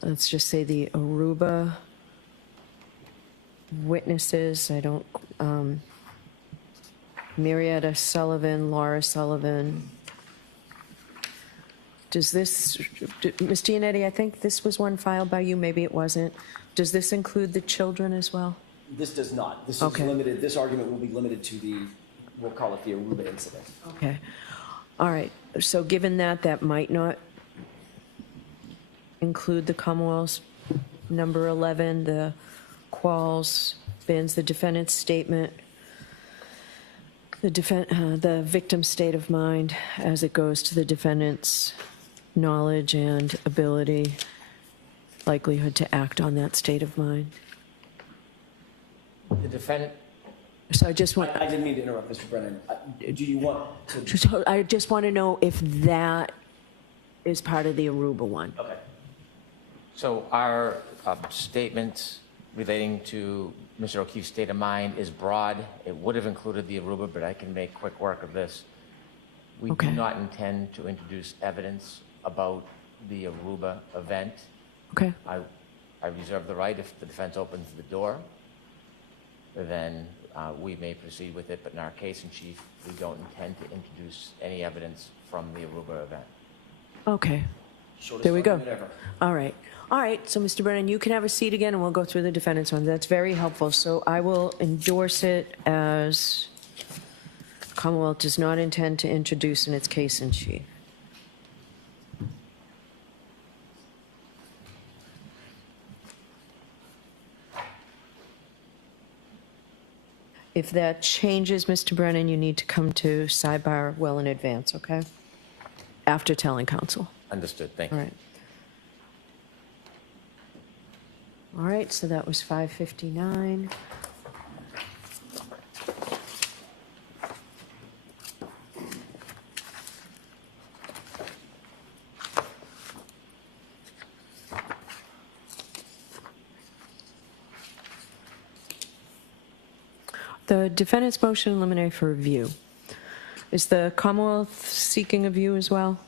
let's just say the Aruba witnesses. I don't, Marietta Sullivan, Laura Sullivan. Does this, Ms. Giannetti, I think this was one filed by you, maybe it wasn't. Does this include the children as well? This does not. This is Okay. limited, this argument will be limited to the, we'll call it the Aruba incident. Okay. All right. So given that, that might not include the Commonwealth's number 11, the Qualls, Binns, the defendant's statement, the victim's state of mind as it goes to the defendant's knowledge and ability, likelihood to act on that state of mind. The defendant, So I just want, I didn't mean to interrupt, Mr. Brennan. Do you want to? so I just want to know if that is part of the Aruba one. Okay. so our statement relating to Mr. O'Keefe's state of mind is broad. It would have included the Aruba, but I can make quick work of this. We Okay. do not intend to introduce evidence about the Aruba event. Okay. I reserve the right, if the defense opens the door, then we may proceed with it. But in our case in chief, we don't intend to introduce any evidence from the Aruba event. Okay. Shortest There we go. argument ever. All right. All right. So, Mr. Brennan, you can have a seat again, and we'll go through the defendant's one. That's very helpful. So I will endorse it as Commonwealth does not intend to introduce in its case in chief. If that changes, Mr. Brennan, you need to come to sidebar well in advance, okay? After telling counsel. Understood. Thank All you. right. All right, so that was 559. The defendant's motion eliminate for review. Is the Commonwealth seeking a view as well?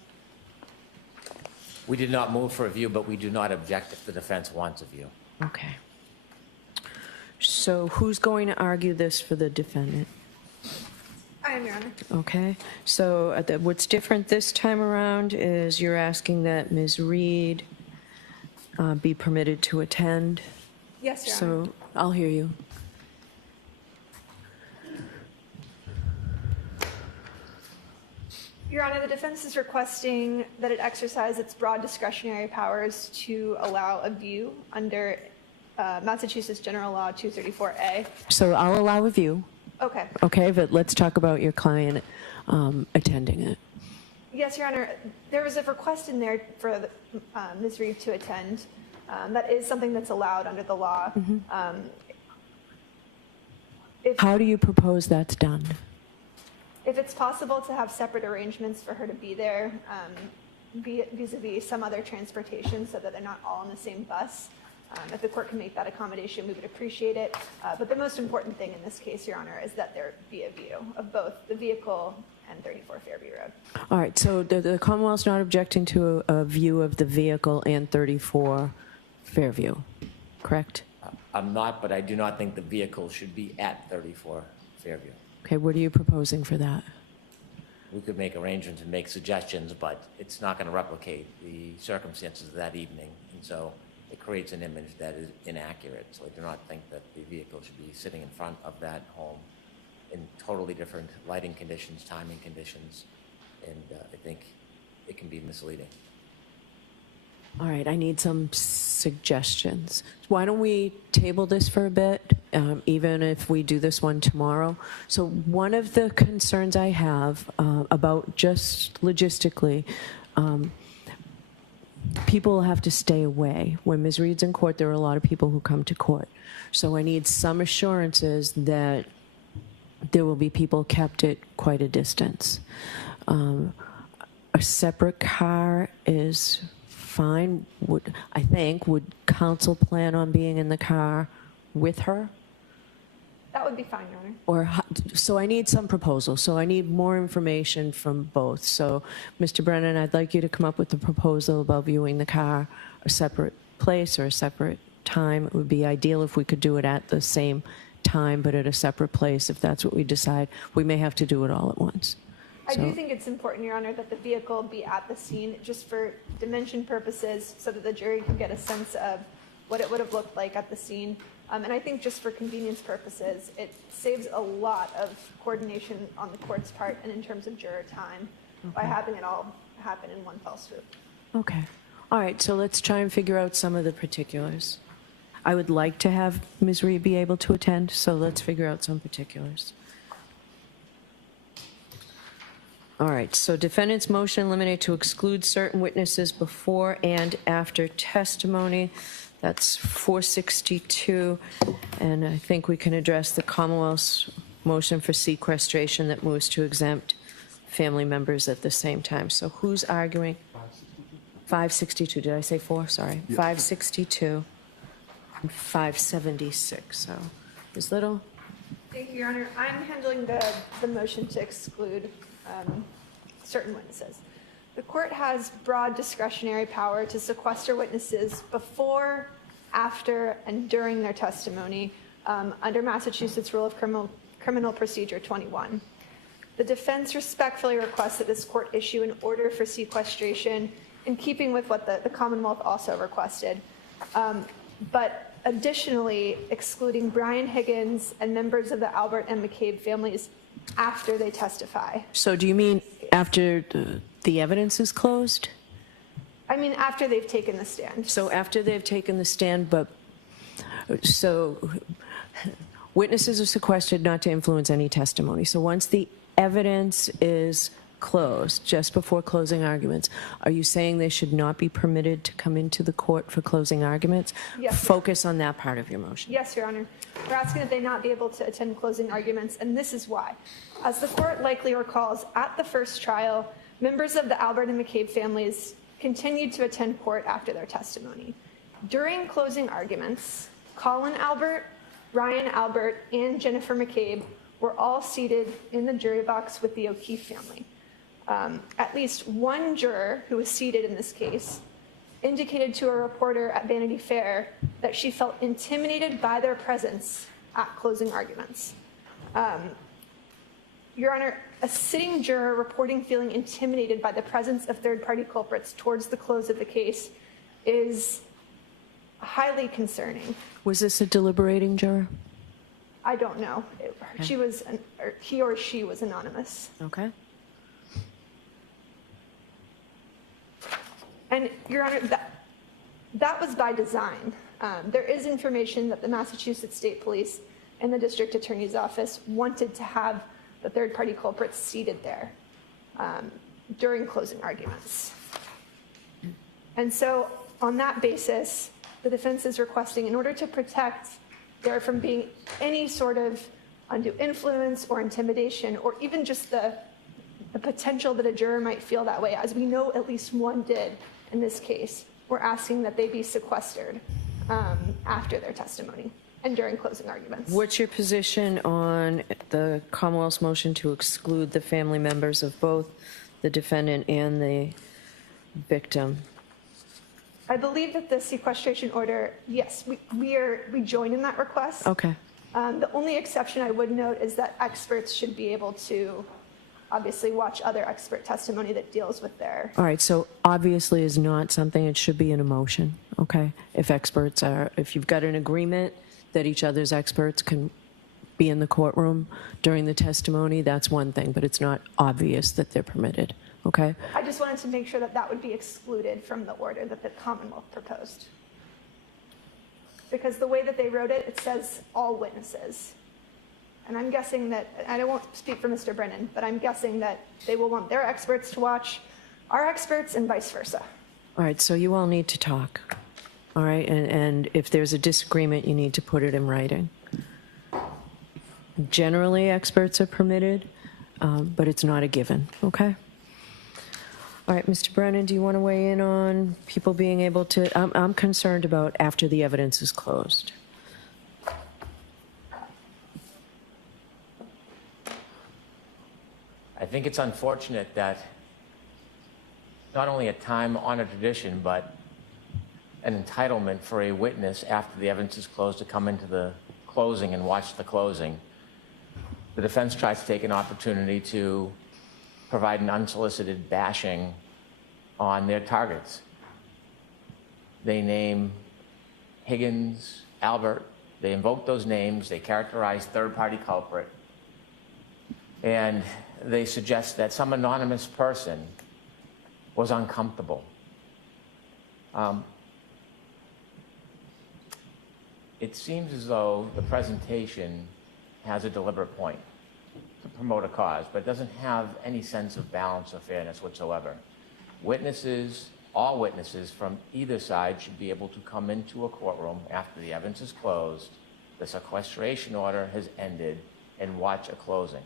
We did not move for a view, but we do not object if the defense wants a view. Okay. So who's going to argue this for the defendant? I am, Your Honor. Okay, so what's different this time around is you're asking that Ms. Reed be permitted to attend. Yes, Your Honor. So I'll hear you. Your Honor, the defense is requesting that it exercise its broad discretionary powers to allow a view under Massachusetts General Law 234A. So I'll allow a view, Okay. okay, but let's talk about your client attending it. Yes, Your Honor, there was a request in there for Ms. Reed to attend. That is something that's allowed under the law. How do you propose that's done? If it's possible to have separate arrangements for her to be there, vis-a-vis some other transportation so that they're not all on the same bus, if the court can make that accommodation, we would appreciate it. But the most important thing in this case, Your Honor, is that there be a view of both the vehicle and 34 Fairview Road. All right, so the Commonwealth's not objecting to a view of the vehicle and 34 Fairview, correct? I'm not, but I do not think the vehicle should be at 34 Fairview. Okay, what are you proposing for that? We could make arrangements and make suggestions, but it's not going to replicate the circumstances of that evening. And so it creates an image that is inaccurate. So I do not think that the vehicle should be sitting in front of that home in totally different lighting conditions, timing conditions, and I think it can be misleading. All right, I need some suggestions. Why don't we table this for a bit, even if we do this one tomorrow? So one of the concerns I have about just logistically, people have to stay away. When Ms. Reed's in court, there are a lot of people who come to court. So I need some assurances that there will be people kept at quite a distance. A separate car is fine. Would counsel plan on being in the car with her? That would be fine, Your Honor. So I need some proposal. So I need more information from both. So, Mr. Brennan, I'd like you to come up with a proposal about viewing the car a separate place or a separate time. It would be ideal if we could do it at the same time, but at a separate place, if that's what we decide. We may have to do it all at once. I do think it's important, Your Honor, that the vehicle be at the scene just for dimension purposes so that the jury can get a sense of what it would have looked like at the scene. And I think just for convenience purposes, it saves a lot of coordination on the court's part and in terms of juror time by having it all happen in one fell swoop. Okay. All right, so let's try and figure out some of the particulars. I would like to have Ms. Reed be able to attend, so let's figure out some particulars. All right, so defendant's motion eliminate to exclude certain witnesses before and after testimony. That's 462, and I think we can address the Commonwealth's motion for sequestration that moves to exempt family members at the same time. So who's arguing? 562. Did I say 4? Sorry. Yep. 562 and 576. So, Ms. Little? Thank you, Your Honor. I'm handling the motion to exclude certain witnesses. The court has broad discretionary power to sequester witnesses before, after, and during their testimony under Massachusetts Rule of Criminal Procedure 21. The defense respectfully requests that this court issue an order for sequestration in keeping with what the Commonwealth also requested, but additionally excluding Brian Higgins and members of the Albert and McCabe families after they testify. So do you mean after the evidence is closed? I mean after they've taken the stand. So after they've taken the stand, but so witnesses are sequestered not to influence any testimony. So once the evidence is closed, just before closing arguments, are you saying they should not be permitted to come into the court for closing arguments? Yes. Focus on that part of your motion. Yes, Your Honor. We're asking that they not be able to attend closing arguments, and this is why. As the court likely recalls, at the first trial, members of the Albert and McCabe families continued to attend court after their testimony. During closing arguments, Colin Albert, Ryan Albert, and Jennifer McCabe were all seated in the jury box with the O'Keefe family. At least one juror who was seated in this case indicated to a reporter at Vanity Fair that she felt intimidated by their presence at closing arguments. Your Honor, a sitting juror reporting feeling intimidated by the presence of third-party culprits towards the close of the case is highly concerning. Was this a deliberating juror? I don't know. He or she was anonymous. Okay. And, Your Honor, that was by design. There is information that the Massachusetts State Police and the District Attorney's Office wanted to have the third-party culprits seated there during closing arguments. And so, on that basis, the defense is requesting, in order to protect there from being any sort of undue influence or intimidation, or even just the potential that a juror might feel that way, as we know at least one did in this case, we're asking that they be sequestered after their testimony and during closing arguments. What's your position on the Commonwealth's motion to exclude the family members of both the defendant and the victim? I believe that the sequestration order, yes, we join in that request. Okay. The only exception I would note is that experts should be able to obviously watch other expert testimony that deals with their. All right, so obviously is not something, it should be in a motion, okay? If you've got an agreement that each other's experts can be in the courtroom during the testimony, that's one thing, but it's not obvious that they're permitted, okay? I just wanted to make sure that that would be excluded from the order that the Commonwealth proposed. Because the way that they wrote it, it says all witnesses. And I'm guessing that, and I won't speak for Mr. Brennan, but I'm guessing that they will want their experts to watch our experts and vice versa. All right, so you all need to talk, all right? And if there's a disagreement, you need to put it in writing. Generally, experts are permitted, but it's not a given, okay? All right, Mr. Brennan, do you want to weigh in on people being able to, I'm concerned about after the evidence is closed. I think it's unfortunate that not only a time-honored tradition, but an entitlement for a witness after the evidence is closed to come into the closing and watch the closing. The defense tries to take an opportunity to provide an unsolicited bashing on their targets. They name Higgins, Albert, they invoke those names, they characterize third-party culprit, and they suggest that some anonymous person was uncomfortable. It seems as though the presentation has a deliberate point to promote a cause, but it doesn't have any sense of balance or fairness whatsoever. Witnesses, all witnesses from either side should be able to come into a courtroom after the evidence is closed, the sequestration order has ended, and watch a closing.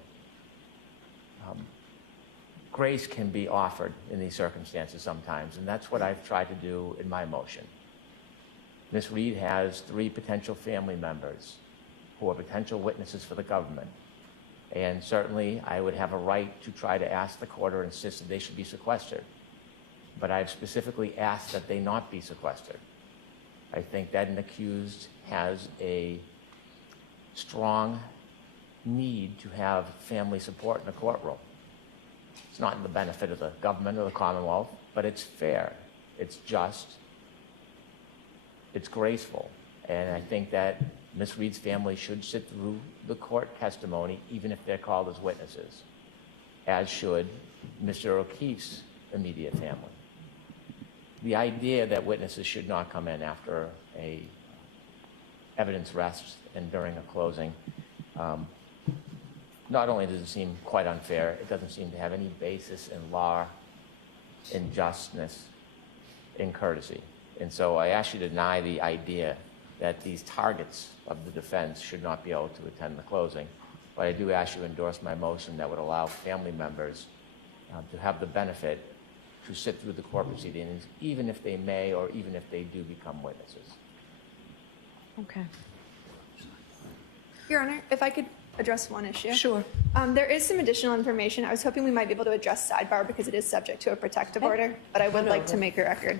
Grace can be offered in these circumstances sometimes, and that's what I've tried to do in my motion. Ms. Reed has 3 potential family members who are potential witnesses for the government, and certainly I would have a right to try to ask the court or insist that they should be sequestered. But I've specifically asked that they not be sequestered. I think that an accused has a strong need to have family support in the courtroom. It's not in the benefit of the government or the Commonwealth, but it's fair, it's just, it's graceful. And I think that Ms. Reed's family should sit through the court testimony, even if they're called as witnesses, as should Mr. O'Keefe's immediate family. The idea that witnesses should not come in after a evidence rests and during a closing, not only does it seem quite unfair, it doesn't seem to have any basis in law, in justness, in courtesy. And so I ask you to deny the idea that these targets of the defense should not be able to attend the closing. But I do ask you to endorse my motion that would allow family members to have the benefit to sit through the court proceedings, even if they may or even if they do become witnesses. Okay. Your Honor, if I could address one issue. Sure. There is some additional information. I was hoping we might be able to address sidebar because it is subject to a protective order, but I would like to make a record.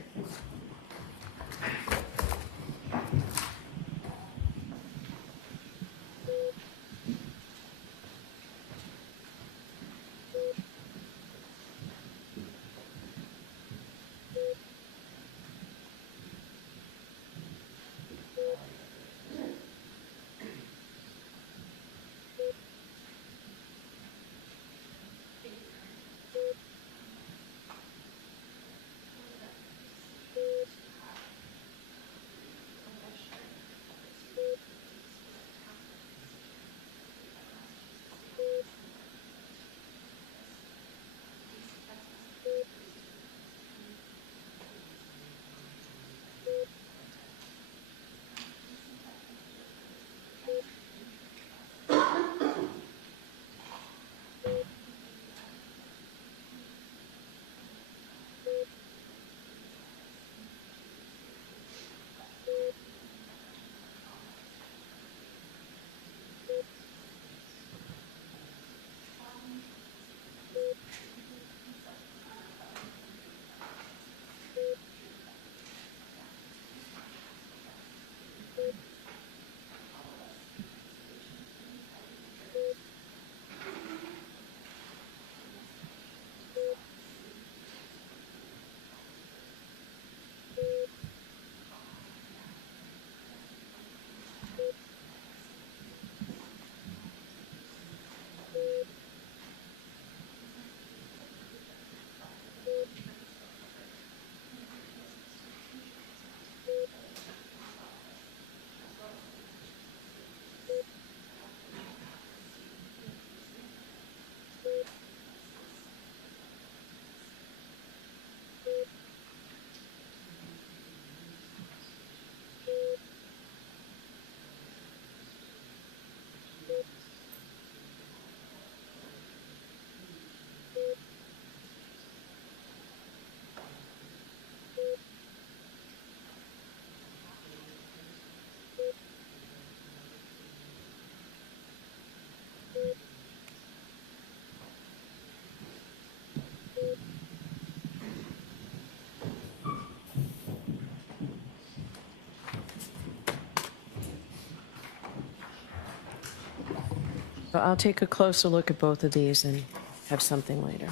But I'll take a closer look at both of these and have something later.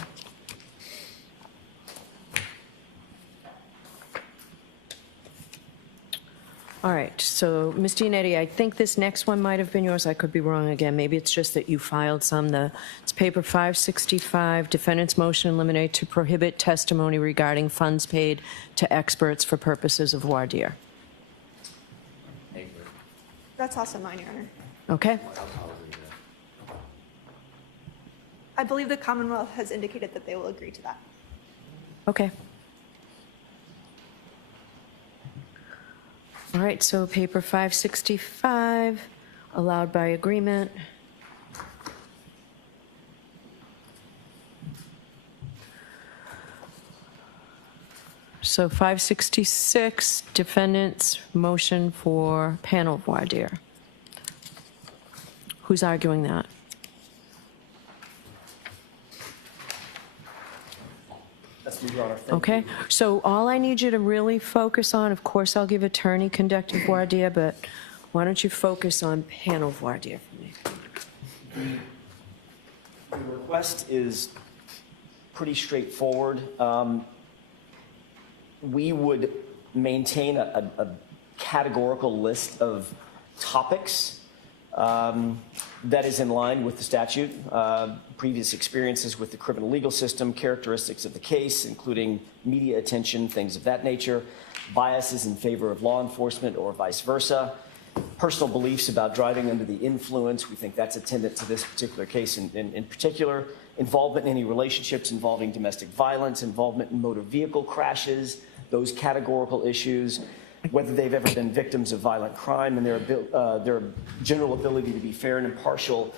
All right, so Ms. Giannetti, I think this next one might have been yours. I could be wrong again. Maybe it's just that you filed some. It's paper 565, defendant's motion eliminate to prohibit testimony regarding funds paid to experts for purposes of voir dire. That's also mine, Your Honor. Okay? I believe the Commonwealth has indicated that they will agree to that. Okay. All right, so paper 565, allowed by agreement. So 566, defendant's motion for panel voir dire. Who's arguing that? That's me, Your Honor. Thank Okay, you. so all I need you to really focus on, of course, I'll give attorney conducted voir dire, but why don't you focus on panel voir dire for me? The request is pretty straightforward. We would maintain a categorical list of topics that is in line with the statute, previous experiences with the criminal legal system, characteristics of the case, including media attention, things of that nature, biases in favor of law enforcement or vice versa, personal beliefs about driving under the influence. We think that's attendant to this particular case in particular, involvement in any relationships involving domestic violence, involvement in motor vehicle crashes, those categorical issues, whether they've ever been victims of violent crime, and their general ability to be fair and impartial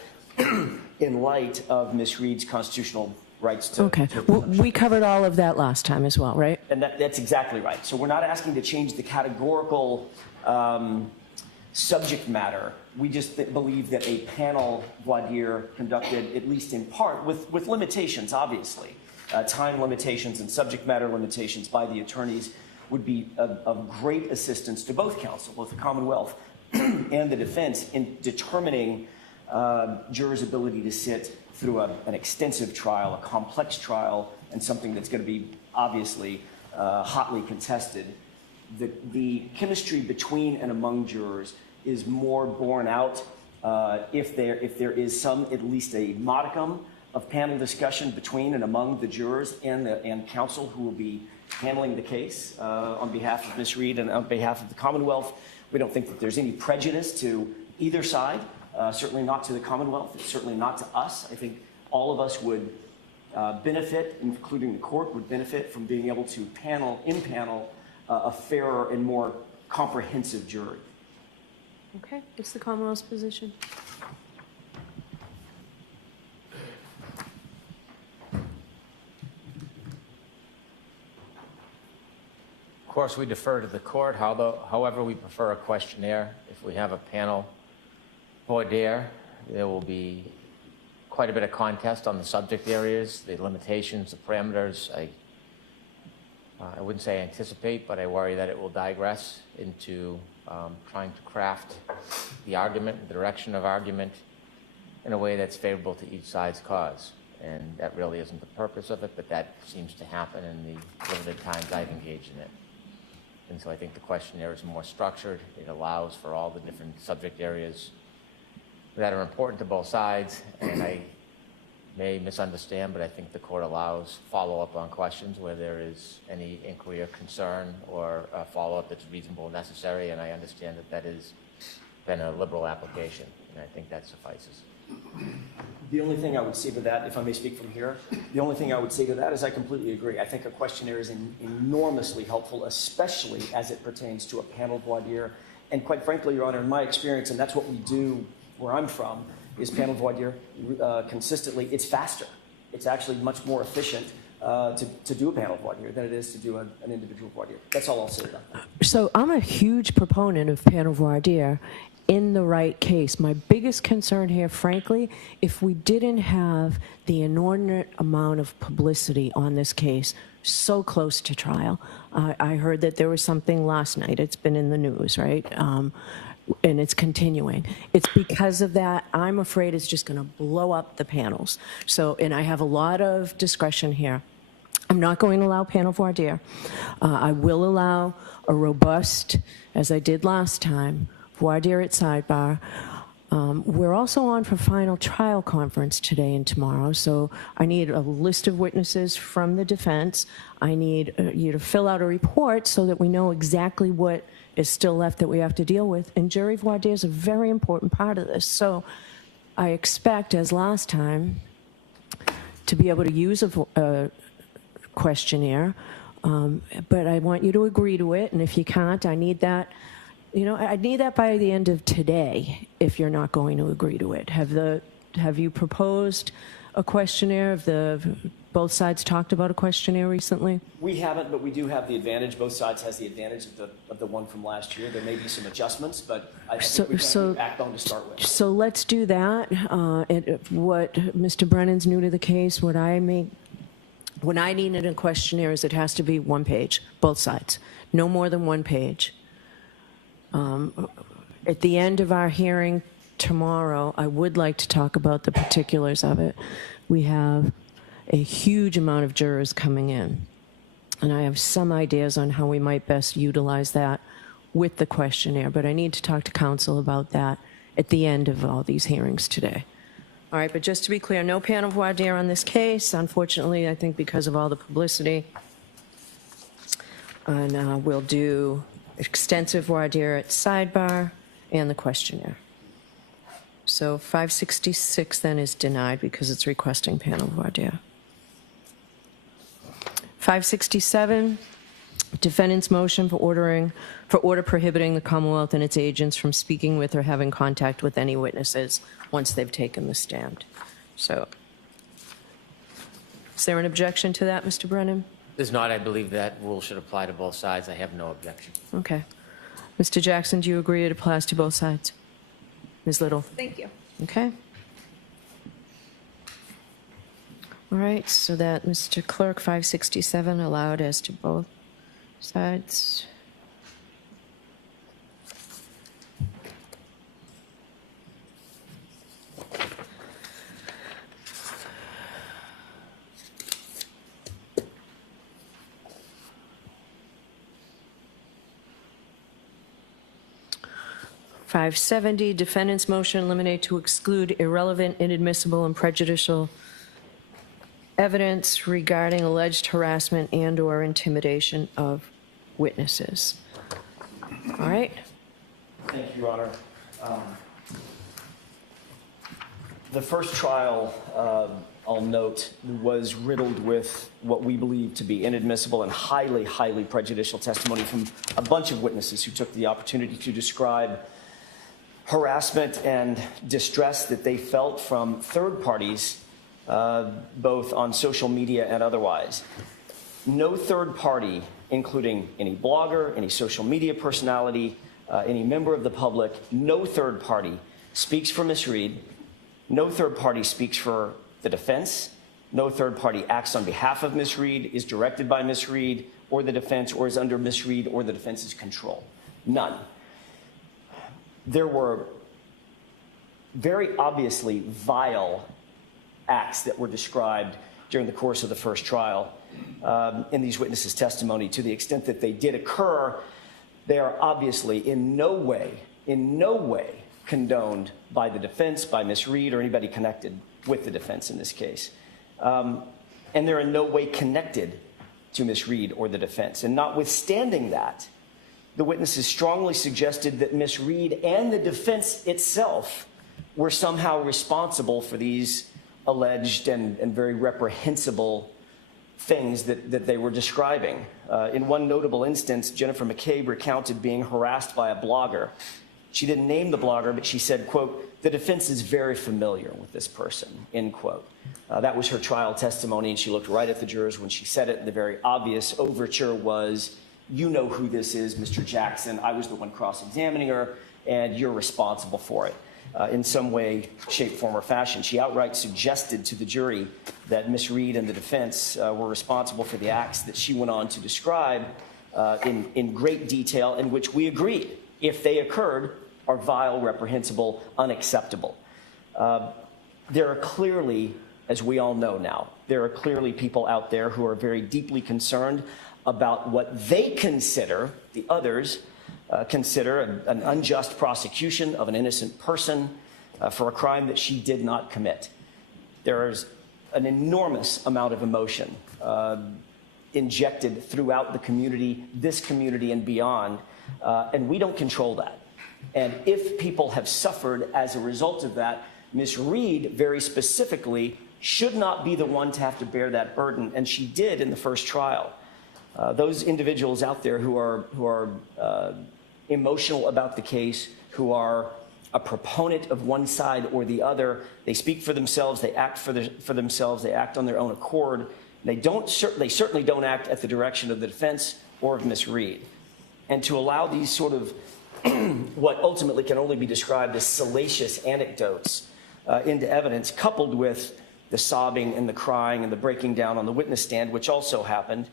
in light of Ms. Reed's constitutional rights to... Okay, well, we covered all of that last time as well, right? And that's exactly right. So we're not asking to change the categorical subject matter. We just believe that a panel voir dire conducted, at least in part, with limitations, obviously, time limitations and subject matter limitations by the attorneys, would be of great assistance to both counsel, both the Commonwealth and the defense, in determining jurors' ability to sit through an extensive trial, a complex trial, and something that's going to be obviously hotly contested. The chemistry between and among jurors is more borne out if there is at least a modicum of panel discussion between and among the jurors and counsel who will be handling the case on behalf of Ms. Reed and on behalf of the Commonwealth. We don't think that there's any prejudice to either side, certainly not to the Commonwealth, certainly not to us. I think all of us would benefit, including the court, would benefit from being able to impanel a fairer and more comprehensive jury. Okay, what's the Commonwealth's position? Of course, we defer to the court. However, we prefer a questionnaire. If we have a panel voir dire, there will be quite a bit of contest on the subject areas, the limitations, the parameters. I wouldn't say anticipate, but I worry that it will digress into trying to craft the argument, the direction of argument, in a way that's favorable to each side's cause. And that really isn't the purpose of it, but that seems to happen in the limited times I've engaged in it. And so I think the questionnaire is more structured. It allows for all the different subject areas that are important to both sides. And I may misunderstand, but I think the court allows follow-up on questions where there is any inquiry or concern or follow-up that's reasonable and necessary. And I understand that that has been a liberal application, and I think that suffices. The only thing I would say to that, if I may speak from here, the only thing I would say to that is I completely agree. I think a questionnaire is enormously helpful, especially as it pertains to a panel voir dire. And quite frankly, Your Honor, in my experience, and that's what we do where I'm from, is panel voir dire consistently. It's faster. It's actually much more efficient to do a panel voir dire than it is to do an individual voir dire. That's all I'll say about that. So I'm a huge proponent of panel voir dire in the right case. My biggest concern here, frankly, if we didn't have the inordinate amount of publicity on this case so close to trial. I heard that there was something last night. It's been in the news, right? and it's continuing. It's because of that, I'm afraid it's just going to blow up the panels. So, and I have a lot of discretion here. I'm not going to allow panel voir dire. I will allow a robust, as I did last time, voir dire at sidebar. We're also on for final trial conference today and tomorrow, so I need a list of witnesses from the defense. I need you to fill out a report so that we know exactly what is still left that we have to deal with. And jury voir dire is a very important part of this. So I expect, as last time, to be able to use a questionnaire, but I want you to agree to it, and if you can't, I need that. You know, I need that by the end of today if you're not going to agree to it. Have you proposed a questionnaire? Have both sides talked about a questionnaire recently? We haven't, but we do have the advantage. Both sides has the advantage of the one from last year. There may be some adjustments, but I think we've got a backbone to start with. So let's do that. What Mr. Brennan's new to the case, what I need in a questionnaire is it has to be one page, both sides. No more than one page. At the end of our hearing tomorrow, I would like to talk about the particulars of it. We have a huge amount of jurors coming in, and I have some ideas on how we might best utilize that with the questionnaire, but I need to talk to counsel about that at the end of all these hearings today. All right, but just to be clear, no panel voir dire on this case, unfortunately, I think because of all the publicity. And we'll do extensive voir dire at sidebar and the questionnaire. So 566 then is denied because it's requesting panel voir dire. 567, defendant's motion for order prohibiting the Commonwealth and its agents from speaking with or having contact with any witnesses once they've taken the stand. So, is there an objection to that, Mr. Brennan? There's not. I believe that rule should apply to both sides. I have no objection. Okay. Mr. Jackson, do you agree it applies to both sides? Ms. Little? Thank you. Okay. All right, so that, Mr. Clerk, 567 allowed as to both sides. .570, defendant's motion eliminate to exclude irrelevant, inadmissible, and prejudicial evidence regarding alleged harassment and/or intimidation of witnesses. All right. Thank you, Your Honor. The first trial, I'll note, was riddled with what we believe to be inadmissible and highly, highly prejudicial testimony from a bunch of witnesses who took the opportunity to describe harassment and distress that they felt from third parties, both on social media and otherwise. No third party, including any blogger, any social media personality, any member of the public, no third party speaks for Ms. Read. No third party speaks for the defense. No third party acts on behalf of Ms. Read, is directed by Ms. Read or the defense, or is under Ms. Read or the defense's control. None. There were very obviously vile acts that were described during the course of the first trial in these witnesses' testimony. To the extent that they did occur, they are obviously in no way condoned by the defense, by Ms. Read, or anybody connected with the defense in this case. And they're in no way connected to Ms. Read or the defense. And notwithstanding that, the witnesses strongly suggested that Ms. Read and the defense itself were somehow responsible for these alleged and very reprehensible things that they were describing. In one notable instance, Jennifer McCabe recounted being harassed by a blogger. She didn't name the blogger, but she said, quote, "The defense is very familiar with this person," end quote. That was her trial testimony, and she looked right at the jurors when she said it. The very obvious overture was, "You know who this is, Mr. Jackson. I was the one cross-examining her, and you're responsible for it." In some way, shape, form, or fashion. She outright suggested to the jury that Ms. Read and the defense were responsible for the acts that she went on to describe in great detail, in which we agreed, if they occurred, are vile, reprehensible, unacceptable. There are clearly, as we all know now, there are clearly people out there who are very deeply concerned about what they consider, the others consider, an unjust prosecution of an innocent person for a crime that she did not commit. There's an enormous amount of emotion injected throughout the community, this community and beyond, and we don't control that. And if people have suffered as a result of that, Ms. Read very specifically should not be the one to have to bear that burden, and she did in the first trial. Those individuals out there who are emotional about the case, who are a proponent of one side or the other, they speak for themselves, they act for themselves, they act on their own accord. They certainly don't act at the direction of the defense or of Ms. Read. And to allow these sort of what ultimately can only be described as salacious anecdotes into evidence, coupled with the sobbing and the crying and the breaking down on the witness stand, which also happened,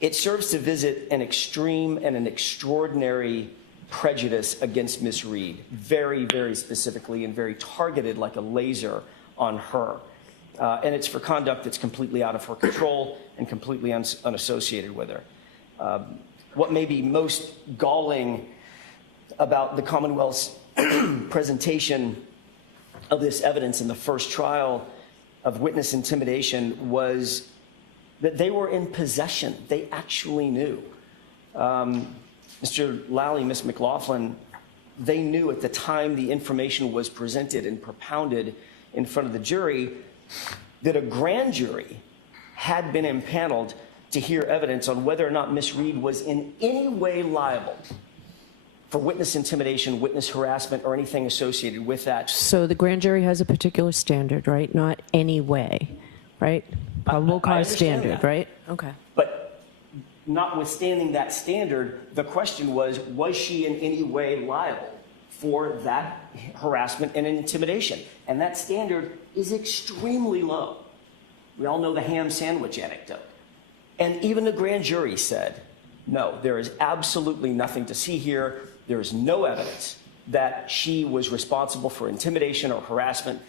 it serves to visit an extreme and an extraordinary prejudice against Ms. Read, very, very specifically and very targeted like a laser on her. And it's for conduct that's completely out of her control and completely unassociated with her. What may be most galling about the Commonwealth's presentation of this evidence in the first trial of witness intimidation was that they were in possession. They actually knew. Mr. Lally, Ms. McLaughlin, they knew at the time the information was presented and propounded in front of the jury that a grand jury had been impaneled to hear evidence on whether or not Ms. Read was in any way liable for witness intimidation, witness harassment, or anything associated with that. So the grand jury has a particular standard, right? Not any way, right? Probable cause standard, right? Okay. But notwithstanding that standard, the question was she in any way liable for that harassment and intimidation? And that standard is extremely low. We all know the ham sandwich anecdote. And even the grand jury said, no, there is absolutely nothing to see here. There is no evidence that she was responsible for intimidation or harassment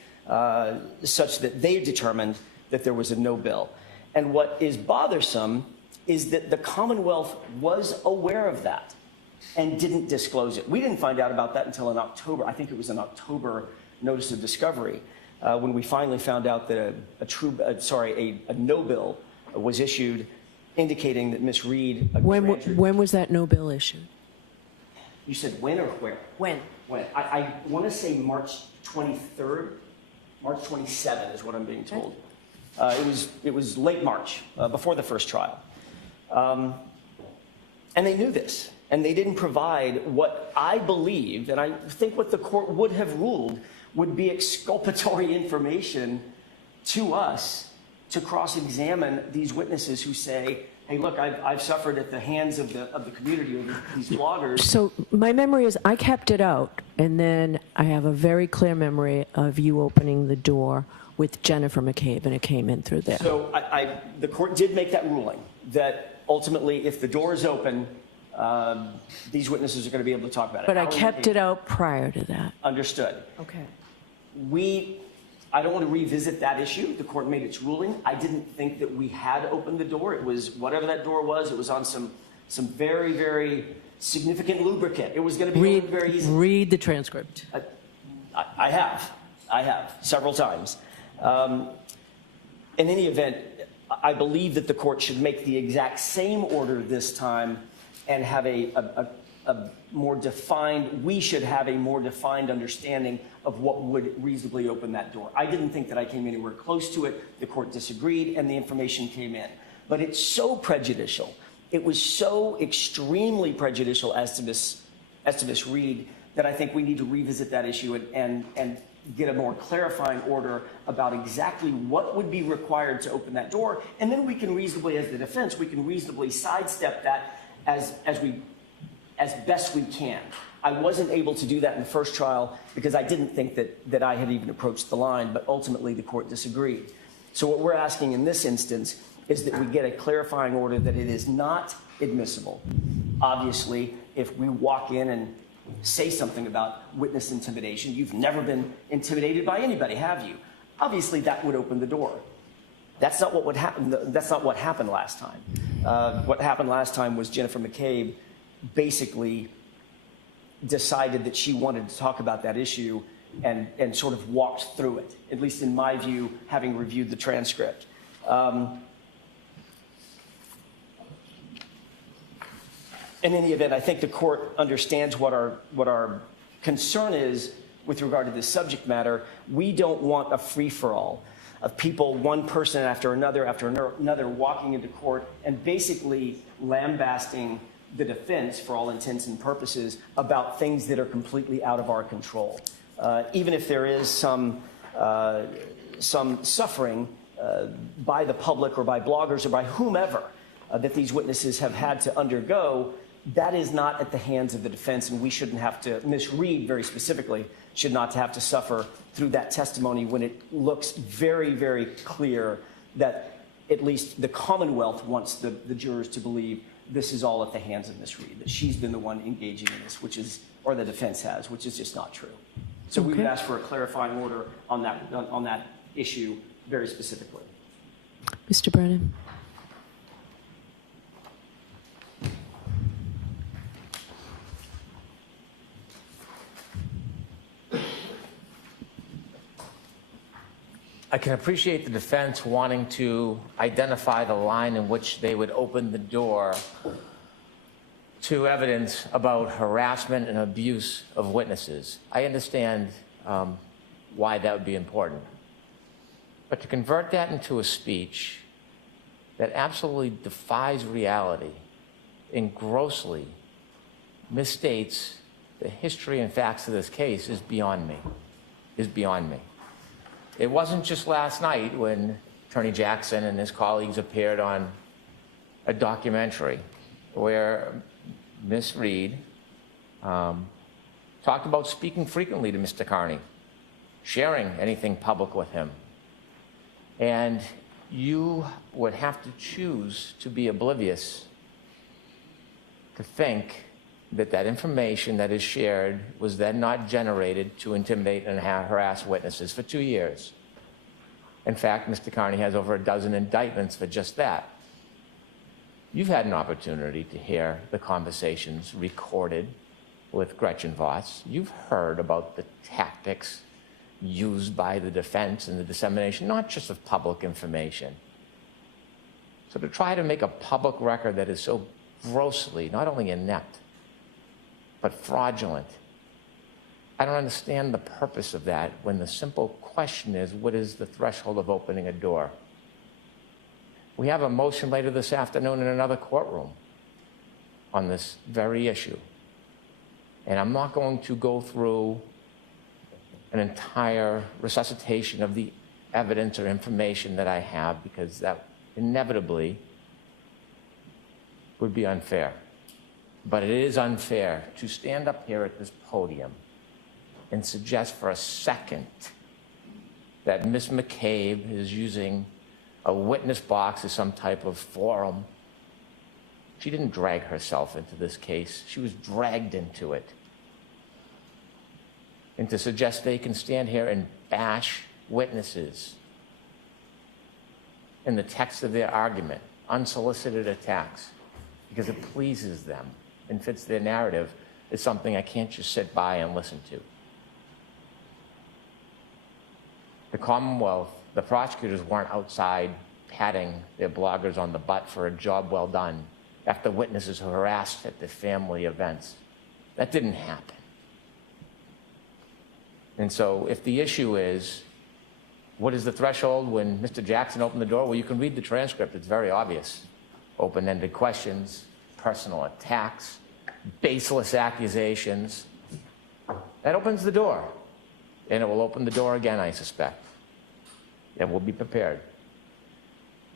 such that they determined that there was a no bill. And what is bothersome is that the Commonwealth was aware of that and didn't disclose it. We didn't find out about that until in October. I think it was an October notice of discovery when we finally found out that a no bill was issued indicating that Ms. Read... When was that no bill issued? You said when or where? When? When? I want to say March 23rd. March 27th is what I'm being told. It was late March, before the first trial. And they knew this, and they didn't provide what I believe, and I think what the court would have ruled would be exculpatory information to us to cross-examine these witnesses who say, hey, look, I've suffered at the hands of the community, of these bloggers. So my memory is I kept it out, and then I have a very clear memory of you opening the door with Jennifer McCabe, and it came in through there. So the court did make that ruling, that ultimately, if the door is open, these witnesses are going to be able to talk about it. But I kept it out prior to that. Understood. Okay. I don't want to revisit that issue. The court made its ruling. I didn't think that we had opened the door. It was whatever that door was. It was on some very, very significant lubricant. It was going to be very easy. Read the transcript. I have several times. In any event, I believe that the court should make the exact same order this time and have a more defined, we should have a more defined understanding of what would reasonably open that door. I didn't think that I came anywhere close to it. The court disagreed, and the information came in. But it's so prejudicial. It was so extremely prejudicial as to Ms. Read that I think we need to revisit that issue and get a more clarifying order about exactly what would be required to open that door. And then we can reasonably, as the defense, we can reasonably sidestep that as best we can. I wasn't able to do that in the first trial because I didn't think that I had even approached the line, but ultimately the court disagreed. So what we're asking in this instance is that we get a clarifying order that it is not admissible. Obviously, if we walk in and say something about witness intimidation. You've never been intimidated by anybody, have you? Obviously, that would open the door. That's not what would happen. That's not what happened last time. What happened last time was Jennifer McCabe basically decided that she wanted to talk about that issue and sort of walked through it, at least in my view, having reviewed the transcript. In any event, I think the court understands what our concern is with regard to this subject matter. We don't want a free-for-all of people, one person after another, walking into court and basically lambasting the defense, for all intents and purposes, about things that are completely out of our control. Even if there is some suffering by the public or by bloggers or by whomever that these witnesses have had to undergo, that is not at the hands of the defense, and we shouldn't have to, Ms. Reed very specifically, should not have to suffer through that testimony when it looks very, very clear that at least the Commonwealth wants the jurors to believe this is all at the hands of Ms. Reed, that she's been the one engaging in this, which is, or the defense has, which is just not true. So we would ask for a clarifying order on that issue very specifically. Mr. Brennan. I can appreciate the defense wanting to identify the line in which they would open the door to evidence about harassment and abuse of witnesses. I understand why that would be important. But to convert that into a speech that absolutely defies reality and grossly misstates the history and facts of this case is beyond me, It wasn't just last night when Attorney Jackson and his colleagues appeared on a documentary where Ms. Reed talked about speaking frequently to Mr. Carney, sharing anything public with him. And you would have to choose to be oblivious to think that that information that is shared was then not generated to intimidate and harass witnesses for 2 years. In fact, Mr. Carney has over a dozen indictments for just that. You've had an opportunity to hear the conversations recorded with Gretchen Voss. You've heard about the tactics used by the defense in the dissemination, not just of public information. So to try to make a public record that is so grossly, not only inept, but fraudulent, I don't understand the purpose of that when the simple question is, what is the threshold of opening a door? We have a motion later this afternoon in another courtroom on this very issue. And I'm not going to go through an entire resuscitation of the evidence or information that I have, because that inevitably would be unfair. But it is unfair to stand up here at this podium and suggest for a second that Ms. McCabe is using a witness box as some type of forum. She didn't drag herself into this case. She was dragged into it. And to suggest they can stand here and bash witnesses in the text of their argument, unsolicited attacks, because it pleases them and fits their narrative, is something I can't just sit by and listen to. The Commonwealth, the prosecutors weren't outside patting their bloggers on the butt for a job well done after witnesses were harassed at their family events. That didn't happen. And so if the issue is, what is the threshold when Mr. Jackson opened the door? Well, you can read the transcript. It's very obvious. Open-ended questions, personal attacks, baseless accusations. That opens the door. And it will open the door again, I suspect. And we'll be prepared.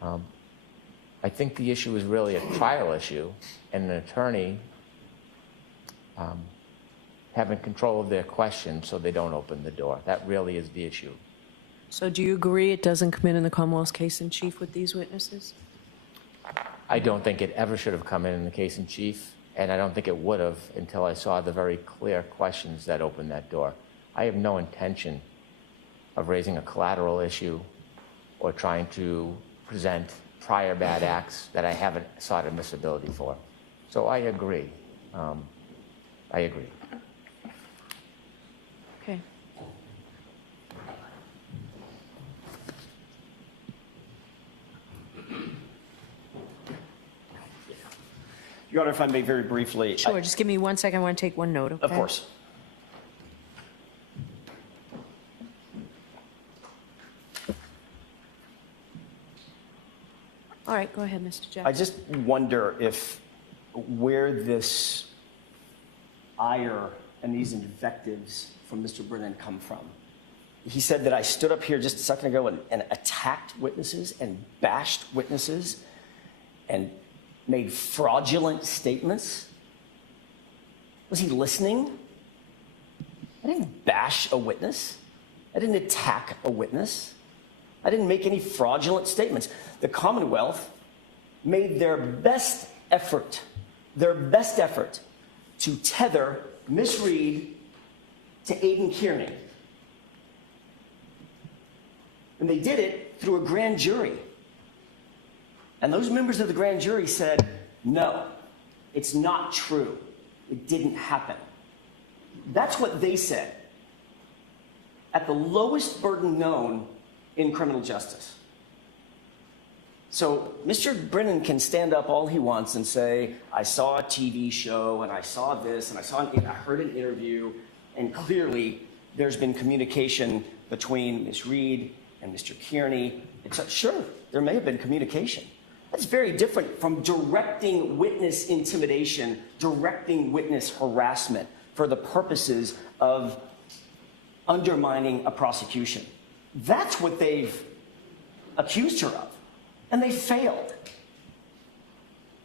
I think the issue is really a trial issue, and an attorney having control of their questions so they don't open the door. That really is the issue. So do you agree it doesn't come in the Commonwealth's case in chief with these witnesses? I don't think it ever should have come in the case in chief. and I don't think it would have until I saw the very clear questions that opened that door. I have no intention of raising a collateral issue or trying to present prior bad acts that I haven't sought admissibility for. So I agree. I agree. Okay. Your Honor, if I may very briefly. Sure, just give me 1 second. I want to take one note, okay? Of course. All right, go ahead, Mr. I Jackson. just wonder if where this ire and these invectives from Mr. Brennan come from. He said that I stood up here just a second ago and attacked witnesses and bashed witnesses and made fraudulent statements. Was he listening? I didn't bash a witness. I didn't attack a witness. I didn't make any fraudulent statements. The Commonwealth made their best effort to tether Miss Reed to Aiden Kearney. And they did it through a grand jury. And those members of the grand jury said, no, it's not true. It didn't happen. That's what they said at the lowest burden known in criminal justice. So Mr. Brennan can stand up all he wants and say, I saw a TV show and I saw this and I heard an interview, and clearly there's been communication between Ms. Reed and Mr. Kearney. Sure, there may have been communication. That's very different from directing witness intimidation, directing witness harassment for the purposes of undermining a prosecution. That's what they've accused her of, and they failed.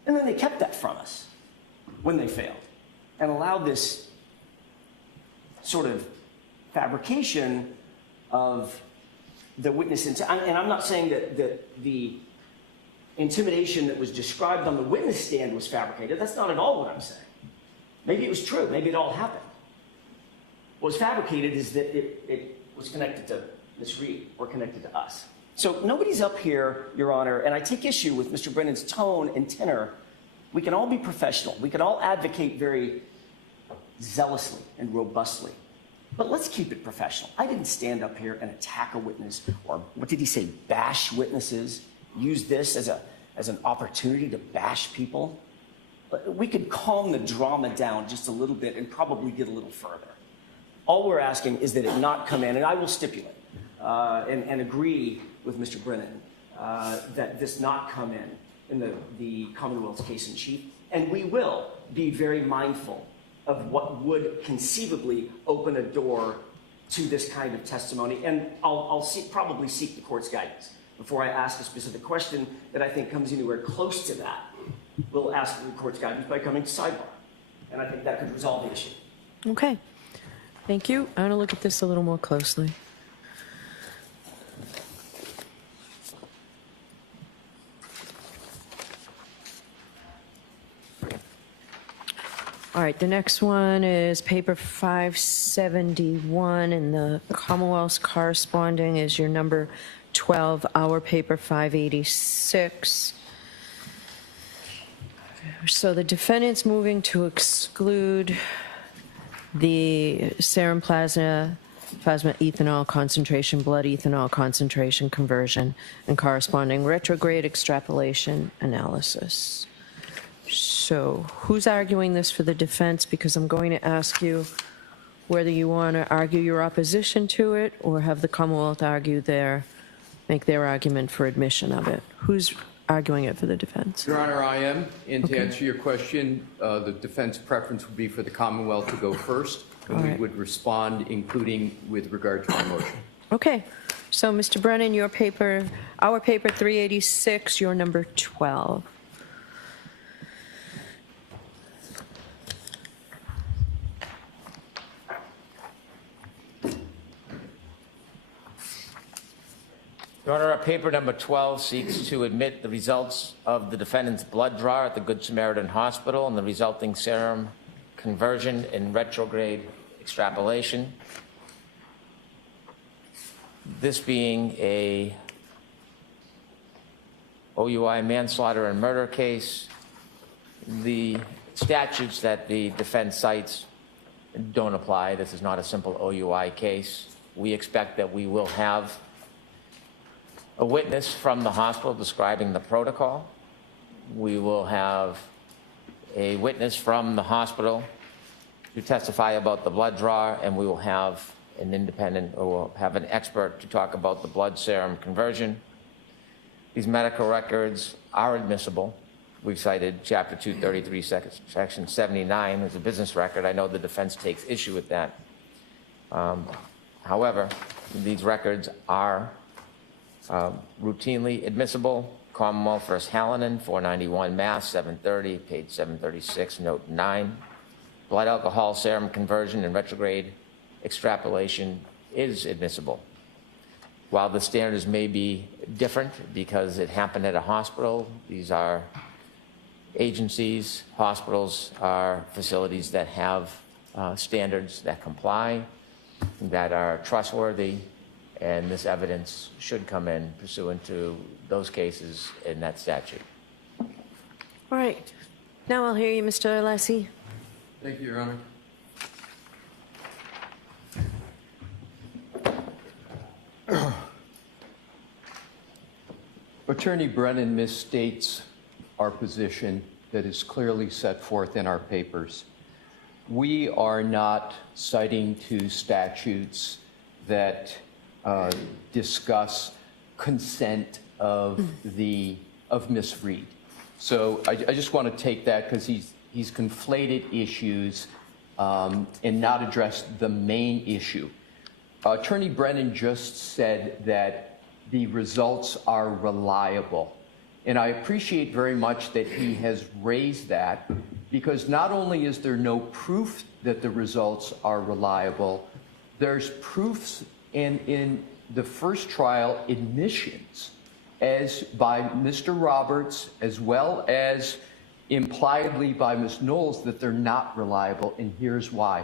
And then they kept that from us when they failed and allowed this sort of fabrication of the witness. And I'm not saying that the intimidation that was described on the witness stand was fabricated. That's not at all what I'm saying. Maybe it was true. Maybe it all happened. What was fabricated is that it was connected to Ms. Reed or connected to us. So nobody's up here, Your Honor, and I take issue with Mr. Brennan's tone and tenor. We can all be professional. We can all advocate very zealously and robustly. But let's keep it professional. I didn't stand up here and attack a witness, or what did he say, bash witnesses, use this as an opportunity to bash people. We could calm the drama down just a little bit and probably get a little further. All we're asking is that it not come in, and I will stipulate and agree with Mr. Brennan that this not come in the Commonwealth's case in chief, and we will be very mindful of what would conceivably open a door to this kind of testimony, and I'll probably seek the court's guidance before I ask a specific question that I think comes anywhere close to that. We'll ask the court's guidance by coming to sidebar, and I think that could resolve the issue. Okay. Thank you. I want to look at this a little more closely. All right, the next one is paper 571, and the Commonwealth's corresponding is your number 12, our paper 586. So the defendant's moving to exclude the serum plasma ethanol concentration, blood ethanol concentration conversion, and corresponding retrograde extrapolation analysis. So who's arguing this for the defense? Because I'm going to ask you whether you want to argue your opposition to it or have the Commonwealth make their argument for admission of it. Who's arguing it for the defense? Your Honor, I am. And to answer your question, the defense preference would be for the Commonwealth to go first, and we would respond, including with regard to my motion. Okay. So, Mr. Brennan, our paper 386, your number 12. Your Honor, paper number 12 seeks to admit the results of the defendant's blood draw at the Good Samaritan Hospital and the resulting serum conversion and retrograde extrapolation. This being a OUI manslaughter and murder case, the statutes that the defense cites don't apply. This is not a simple OUI case. We expect that we will have a witness from the hospital describing the protocol. We will have a witness from the hospital to testify about the blood draw, and we will have an independent, or we'll have an expert to talk about the blood serum conversion. These medical records are admissible. We've cited Chapter 233, Section 79 as a business record. I know the defense takes issue with that. However, these records are routinely admissible. Commonwealth v. Hallinan, 491 Mass, 730, page 736, note 9. Blood alcohol serum conversion and retrograde extrapolation is admissible. While the standards may be different because it happened at a hospital, these are agencies. Hospitals are facilities that have standards that comply, that are trustworthy, and this evidence should come in pursuant to those cases in that statute. All right. Now I'll hear you, Mr. Alessi. Thank you, Your Honor. Attorney Brennan misstates our position that is clearly set forth in our papers. We are not citing to statutes that discuss consent of Ms. Reed. So I just want to take that because he's conflated issues and not addressed the main issue. Attorney Brennan just said that the results are reliable. And I appreciate very much that he has raised that, because not only is there no proof that the results are reliable, there's proofs in the first trial admissions as by Mr. Roberts, as well as impliedly by Ms. Knowles, that they're not reliable, and here's why.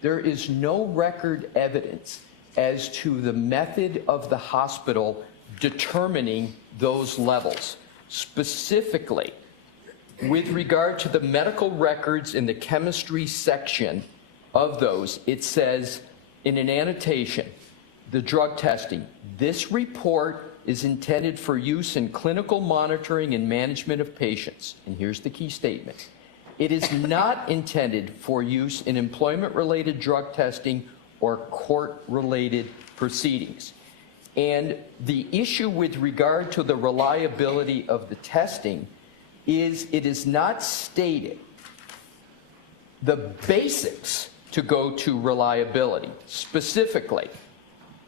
There is no record evidence as to the method of the hospital determining those levels. Specifically, with regard to the medical records in the chemistry section of those, it says in an annotation, the drug testing, this report is intended for use in clinical monitoring and management of patients. And here's the key statement. It is not intended for use in employment-related drug testing or court-related proceedings. And the issue with regard to the reliability of the testing is it is not stated the basics to go to reliability. Specifically,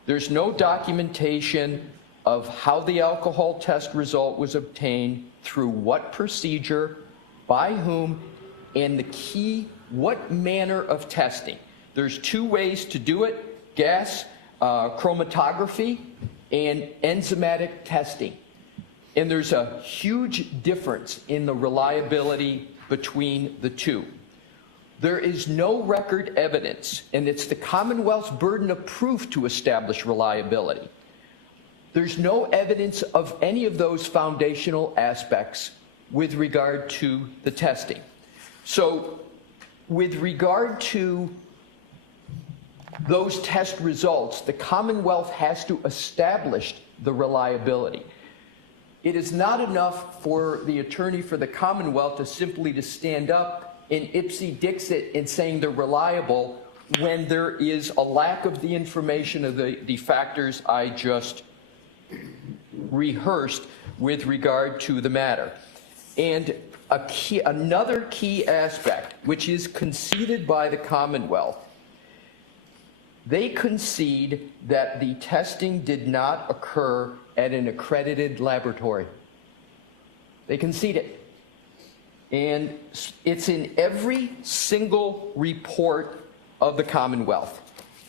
there's no documentation of how the alcohol test result was obtained, through what procedure, by whom, and the key, what manner of testing. There's two ways to do it: gas chromatography and enzymatic testing. And there's a huge difference in the reliability between the two. There is no record evidence, and it's the Commonwealth's burden of proof to establish reliability. There's no evidence of any of those foundational aspects with regard to the testing. So with regard to those test results, the Commonwealth has to establish the reliability. It is not enough for the attorney for the Commonwealth to simply stand up and ipsy-dixit in saying they're reliable when there is a lack of the information of the factors I just rehearsed with regard to the matter. And another key aspect, which is conceded by the Commonwealth, they concede that the testing did not occur at an accredited laboratory. They concede it. And it's in every single report of the Commonwealth.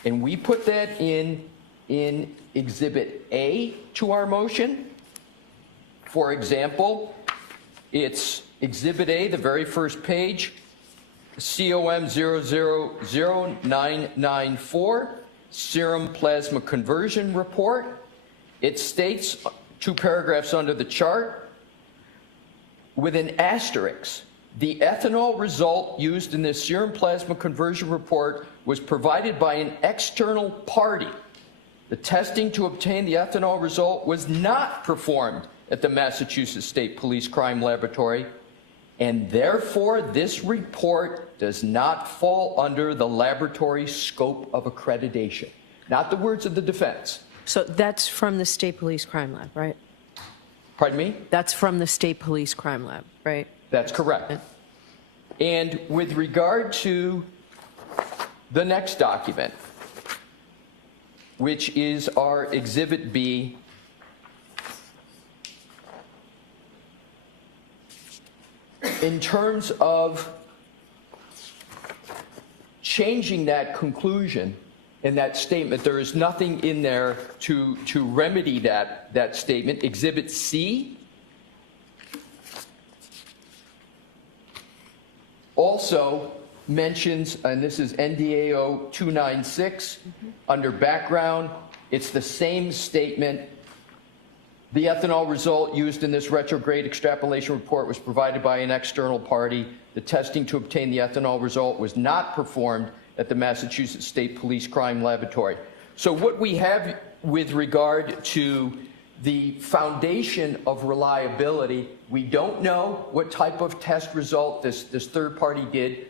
And we put that in in Exhibit A to our motion. For example, it's Exhibit A, the very first page, COM 000994, serum plasma conversion report. It states 2 paragraphs under the chart with an asterisk. The ethanol result used in this serum plasma conversion report was provided by an external party. The testing to obtain the ethanol result was not performed at the Massachusetts State Police Crime Laboratory, and therefore this report does not fall under the laboratory scope of accreditation. Not the words of the defense. So that's from the State Police Crime Lab, right? Pardon me? That's from the State Police Crime Lab, right? That's correct. And with regard to the next document, which is our Exhibit B, in terms of changing that conclusion in that statement, there is nothing in there to remedy that statement. Exhibit C also mentions, and this is NDAO 296, under background, it's the same statement. The ethanol result used in this retrograde extrapolation report was provided by an external party. The testing to obtain the ethanol result was not performed at the Massachusetts State Police Crime Laboratory. So what we have with regard to the foundation of reliability, we don't know what type of test result this third party did,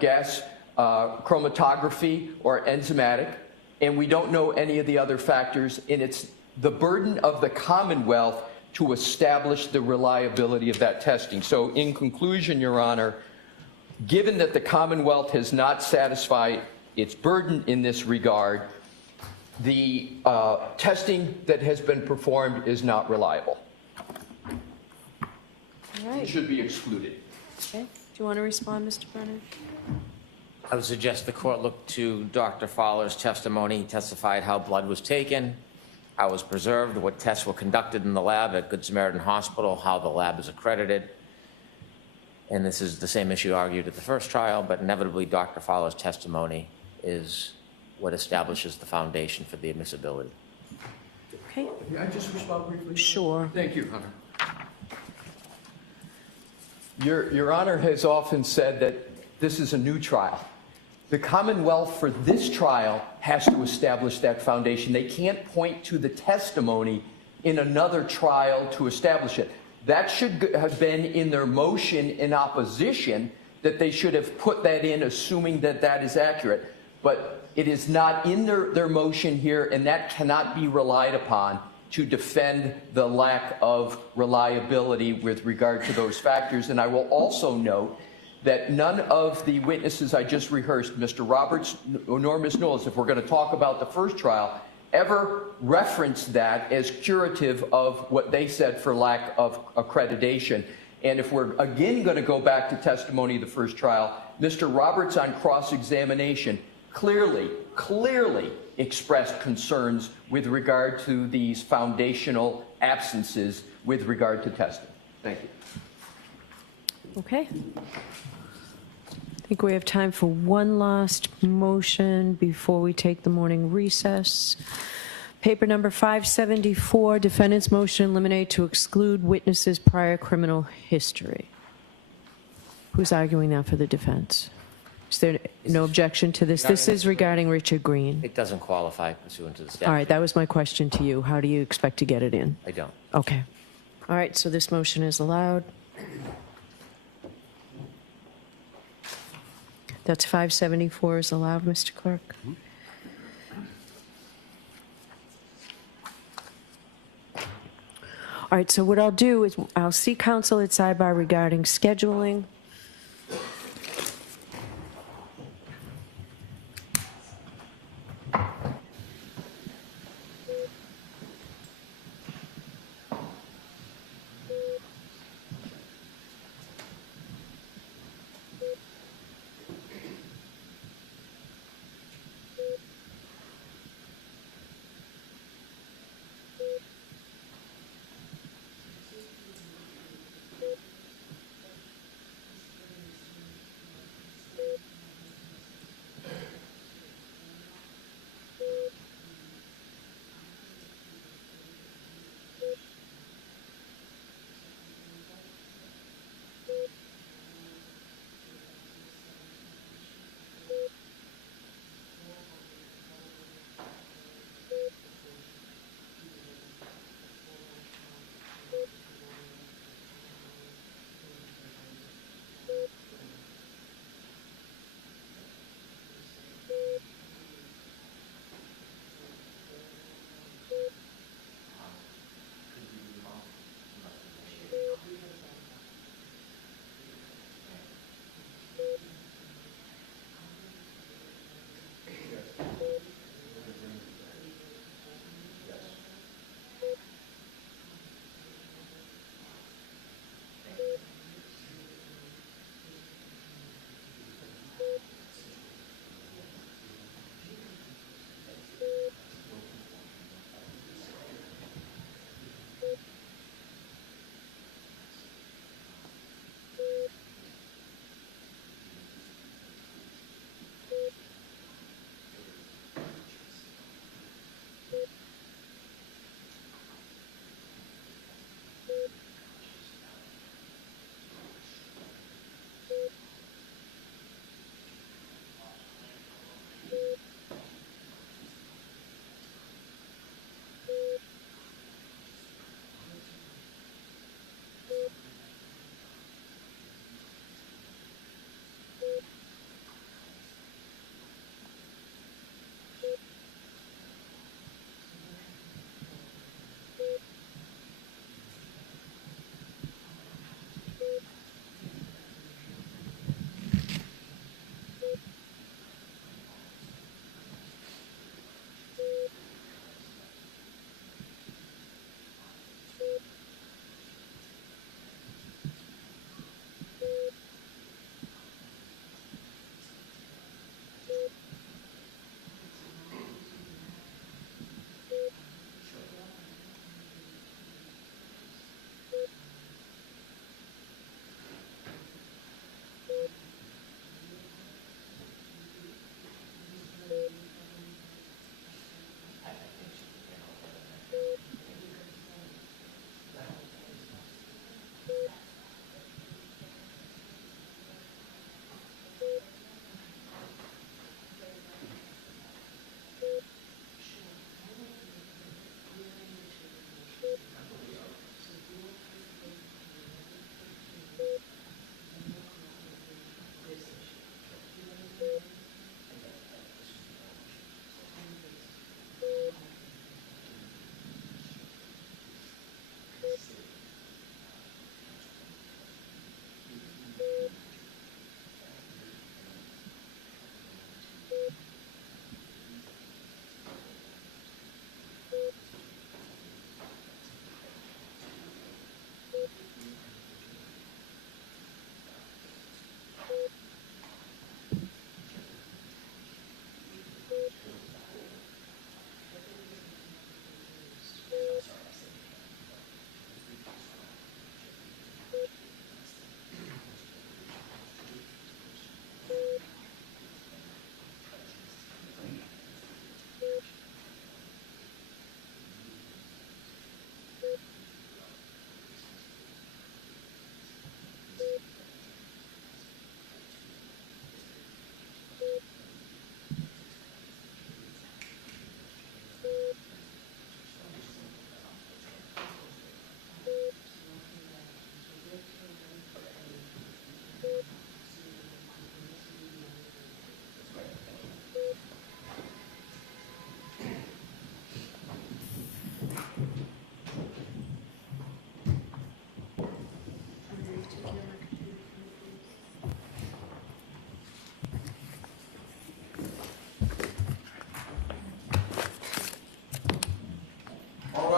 gas chromatography or enzymatic, and we don't know any of the other factors, and it's the burden of the Commonwealth to establish the reliability of that testing. So in conclusion, Your Honor, given that the Commonwealth has not satisfied its burden in this regard, the testing that has been performed is not reliable. All right. It should be excluded. Okay. Do you want to respond, Mr. Brennan? I would suggest the court look to Dr. Fowler's testimony. He testified how blood was taken, how it was preserved, what tests were conducted in the lab at Good Samaritan Hospital, how the lab is accredited. And this is the same issue argued at the first trial, but inevitably Dr. Fowler's testimony is what establishes the foundation for the admissibility. Okay. May I just respond briefly? Sure. Thank you, Hunter. Your Honor has often said that this is a new trial. The Commonwealth for this trial has to establish that foundation. They can't point to the testimony in another trial to establish it. That should have been in their motion in opposition, that they should have put that in assuming that that is accurate. But it is not in their motion here, and that cannot be relied upon to defend the lack of reliability with regard to those factors. And I will also note that none of the witnesses I just rehearsed, Mr. Roberts nor Ms. Knowles, if we're going to talk about the first trial, ever referenced that as curative of what they said for lack of accreditation. And if we're again going to go back to testimony of the first trial, Mr. Roberts on cross-examination clearly expressed concerns with regard to these foundational absences with regard to testing. Thank you. Okay. I think we have time for one last motion before we take the morning recess. Paper number 574, defendant's motion eliminate to exclude witnesses' prior criminal history. Who's arguing that for the defense? Is there no objection to this? This is regarding Richard Green. It doesn't qualify pursuant to the statute. All right, that was my question to you. How do you expect to get it in? I don't. Okay. All right, so this motion is allowed. That's 574 is allowed, Mr. Clerk? All right, so what I'll do is I'll see counsel at sidebar regarding scheduling.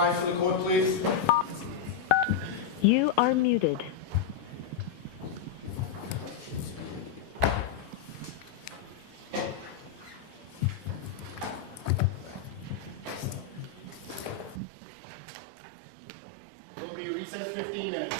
rise to the court, please. You are muted. We'll be recessed 15 minutes.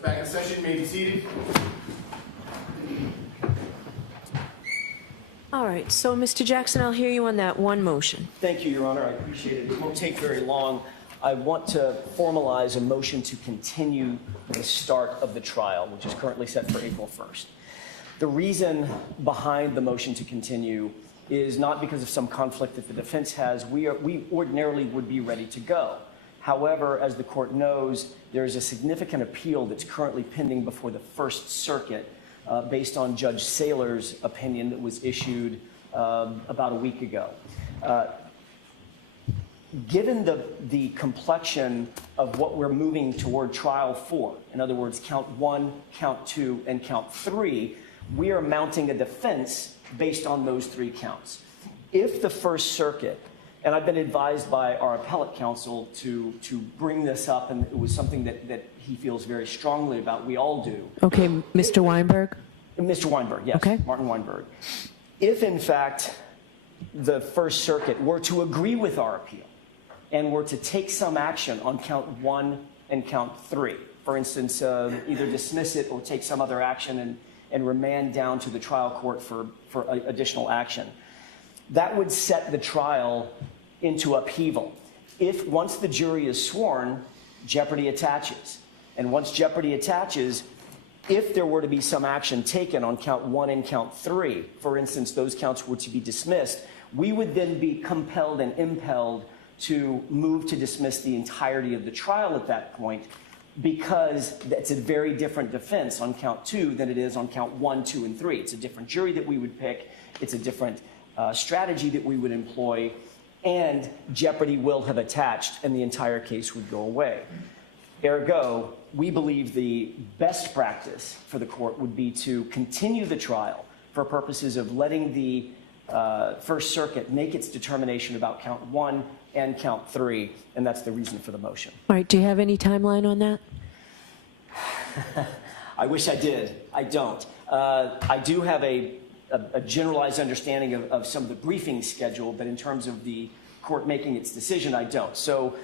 Court's back in session. You may be seated. All right, so Mr. Jackson, I'll hear you on that one motion. Thank you, Your Honor. I appreciate it. It won't take very long. I want to formalize a motion to continue the start of the trial, which is currently set for April 1st. The reason behind the motion to continue is not because of some conflict that the defense has. We ordinarily would be ready to go. However, as the court knows, there is a significant appeal that's currently pending before the First Circuit based on Judge Saylor's opinion that was issued about a week ago. Given the complexion of what we're moving toward trial for, in other words, count 1, count 2, and count 3, we are mounting a defense based on those 3 counts. If the First Circuit, and I've been advised by our appellate counsel to bring this up, and it was something that he feels very strongly about, we all do. Okay, Mr. Weinberg? Mr. Weinberg, yes, okay. Martin Weinberg. If, in fact, the First Circuit were to agree with our appeal and were to take some action on count 1 and count 3, for instance, either dismiss it or take some other action and remand down to the trial court for additional action, that would set the trial into upheaval. If once the jury is sworn, jeopardy attaches. And once jeopardy attaches, if there were to be some action taken on count 1 and count 3, for instance, those counts were to be dismissed, we would then be compelled and impelled to move to dismiss the entirety of the trial at that point, because it's a very different defense on count 2 than it is on count 1, 2, and 3. It's a different jury that we would pick. It's a different strategy that we would employ, and jeopardy will have attached, and the entire case would go away. Ergo, we believe the best practice for the court would be to continue the trial for purposes of letting the First Circuit make its determination about count 1 and count 3, and that's the reason for the motion. All right, do you have any timeline on that? I wish I did. I don't. I do have a generalized understanding of some of the briefing schedule, but in terms of the court making its decision, I don't. So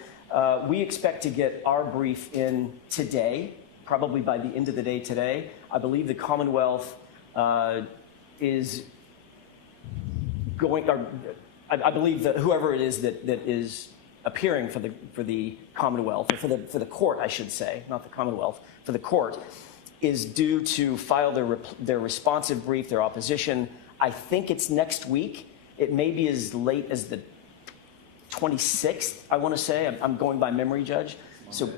we expect to get our brief in today, probably by the end of the day today. I believe the Commonwealth is going, or I believe that whoever it is that is appearing for the Commonwealth, or for the court, I should say, not the Commonwealth, for the court, is due to file their responsive brief, their opposition. I think it's next week. It may be as late as the 26th, I want to say. I'm going by memory, Judge. So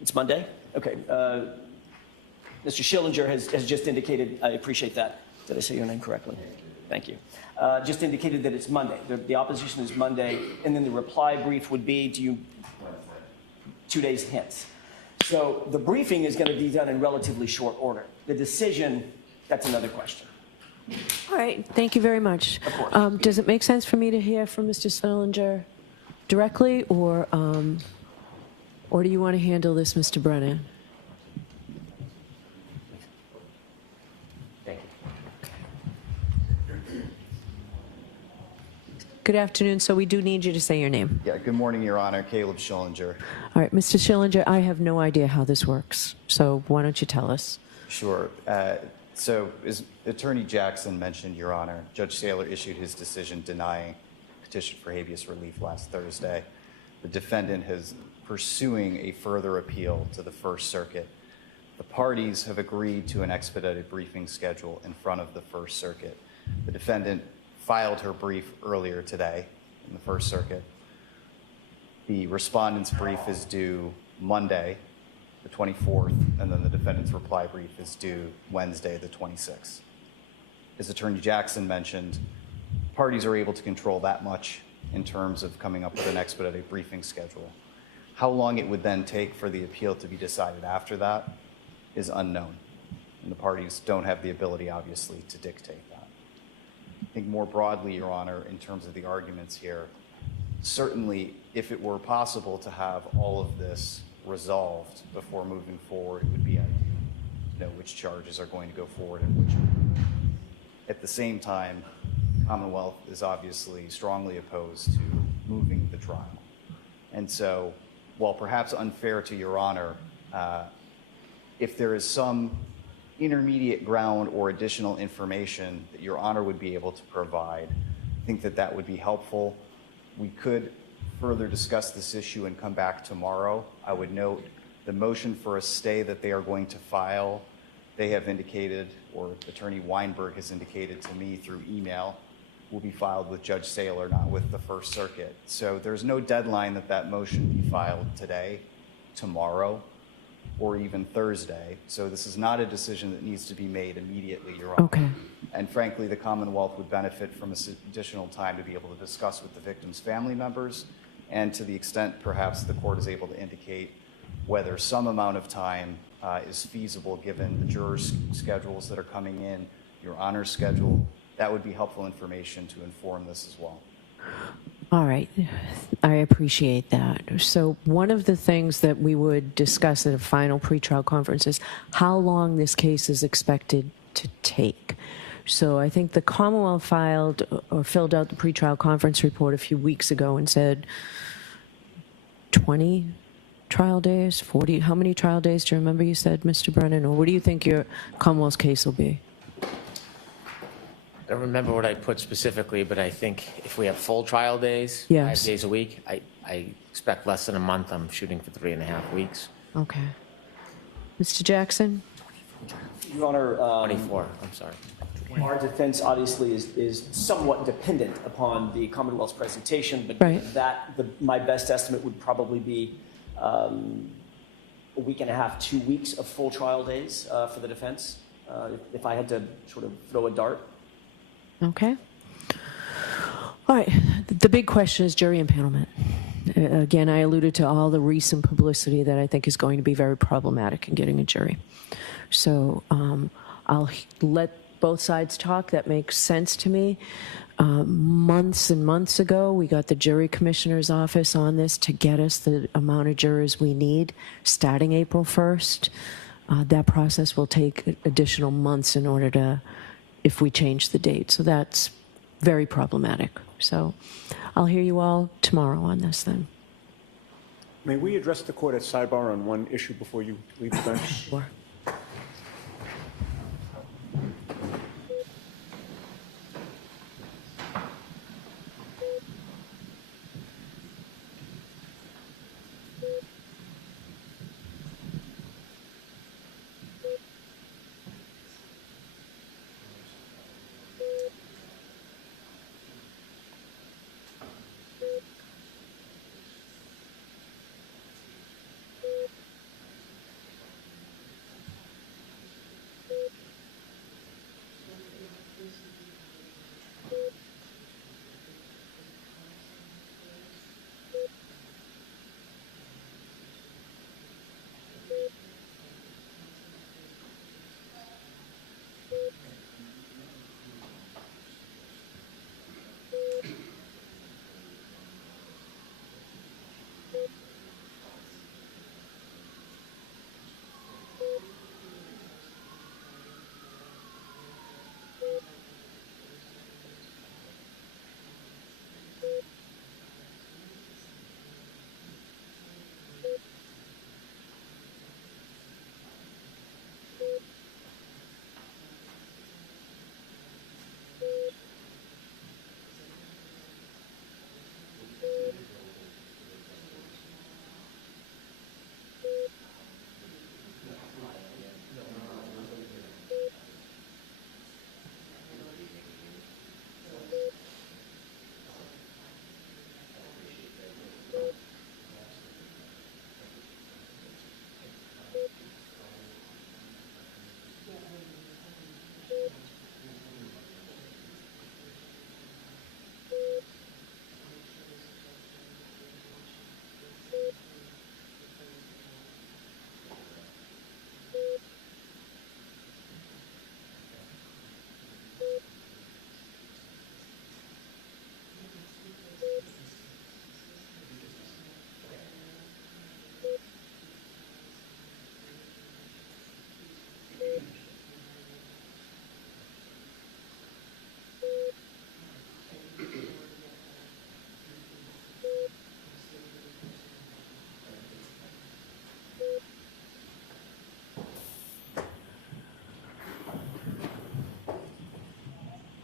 it's Monday? Okay. Mr. Schillinger has just indicated, I appreciate that. Did I say your name correctly? Thank you. Just indicated that it's Monday. The opposition is Monday, and then the reply brief would be to you 2 days hence. So the briefing is going to be done in relatively short order. The decision, that's another question. All right, thank you very much. Of course. Does it make sense for me to hear from Mr. Schillinger directly, or do you want to handle this, Mr. Brennan? Thank you. Good afternoon. So we do need you to say your name. Yeah, good morning, Your Honor. Caleb Schillinger. All right, Mr. Schillinger, I have no idea how this works, so why don't you tell us? Sure. So as Attorney Jackson mentioned, Your Honor, Judge Saylor issued his decision denying petition for habeas relief last Thursday. The defendant is pursuing a further appeal to the First Circuit. The parties have agreed to an expedited briefing schedule in front of the First Circuit. The defendant filed her brief earlier today in the First Circuit. The respondent's brief is due Monday, the 24th, and then the defendant's reply brief is due Wednesday, the 26th. As Attorney Jackson mentioned, parties are able to control that much in terms of coming up with an expedited briefing schedule. How long it would then take for the appeal to be decided after that is unknown, and the parties don't have the ability, obviously, to dictate that. I think more broadly, Your Honor, in terms of the arguments here, certainly if it were possible to have all of this resolved before moving forward, it would be ideal to know which charges are going to go forward and which aren't. At the same time, Commonwealth is obviously strongly opposed to moving the trial. And so, while perhaps unfair to Your Honor, if there is some intermediate ground or additional information that Your Honor would be able to provide, I think that that would be helpful. We could further discuss this issue and come back tomorrow. I would note the motion for a stay that they are going to file, they have indicated, or Attorney Weinberg has indicated to me through email, will be filed with Judge Saylor, not with the First Circuit. So there's no deadline that that motion be filed today, tomorrow, or even Thursday. So this is not a decision that needs to be made immediately, Your Honor. Okay. And frankly, the Commonwealth would benefit from additional time to be able to discuss with the victim's family members, and to the extent perhaps the court is able to indicate whether some amount of time is feasible given the jurors' schedules that are coming in, Your Honor's schedule. That would be helpful information to inform this as well. All right. I appreciate that. So one of the things that we would discuss at a final pretrial conference is how long this case is expected to take. So I think the Commonwealth filed or filled out the pretrial conference report a few weeks ago and said 20 trial days, 40. How many trial days do you remember you said, Mr. Brennan? Or what do you think your Commonwealth's case will be? I don't remember what I put specifically, but I think if we have full trial days, Yes. 5 days a week, I expect less than a month. I'm shooting for 3.5 weeks. Okay. Mr. Jackson? Your Honor, 24, I'm sorry. our defense obviously is somewhat dependent upon the Commonwealth's presentation, but Right. my best estimate would probably be a week and a half, 2 weeks of full trial days for the defense, if I had to sort of throw a dart. Okay. All right. The big question is jury impanelment. Again, I alluded to all the recent publicity that I think is going to be very problematic in getting a jury. So I'll let both sides talk. That makes sense to me. Months and months ago, we got the jury commissioner's office on this to get us the amount of jurors we need starting April 1st. That process will take additional months in order to, if we change the date. So that's very problematic. So I'll hear you all tomorrow on this then. May we address the court at sidebar on one issue before you leave the bench? Sure.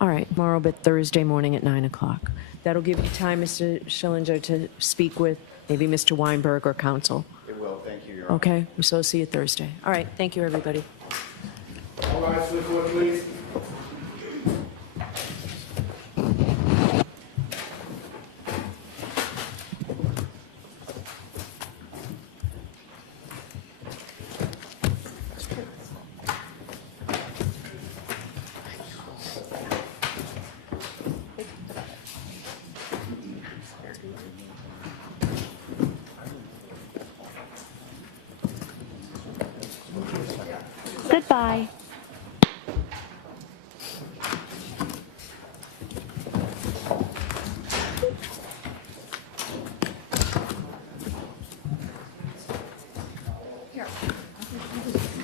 All right, tomorrow, but Thursday morning at 9 o'clock. That'll give you time, Mr. Schillinger, to speak with maybe Mr. Weinberg or counsel. It will, thank you, Your Honor. Okay, so see you Thursday. All right, thank you, everybody. All rise to the court, please. Goodbye.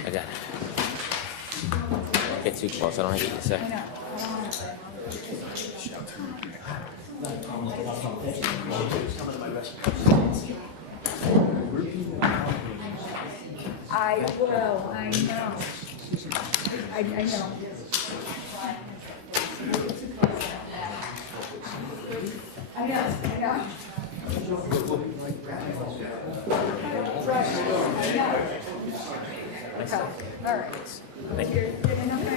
I got it. Get too close, I don't have anything to say. I will, I know. I know. I know, I know. Right, I know. Okay, all right. Thank you. You're good enough.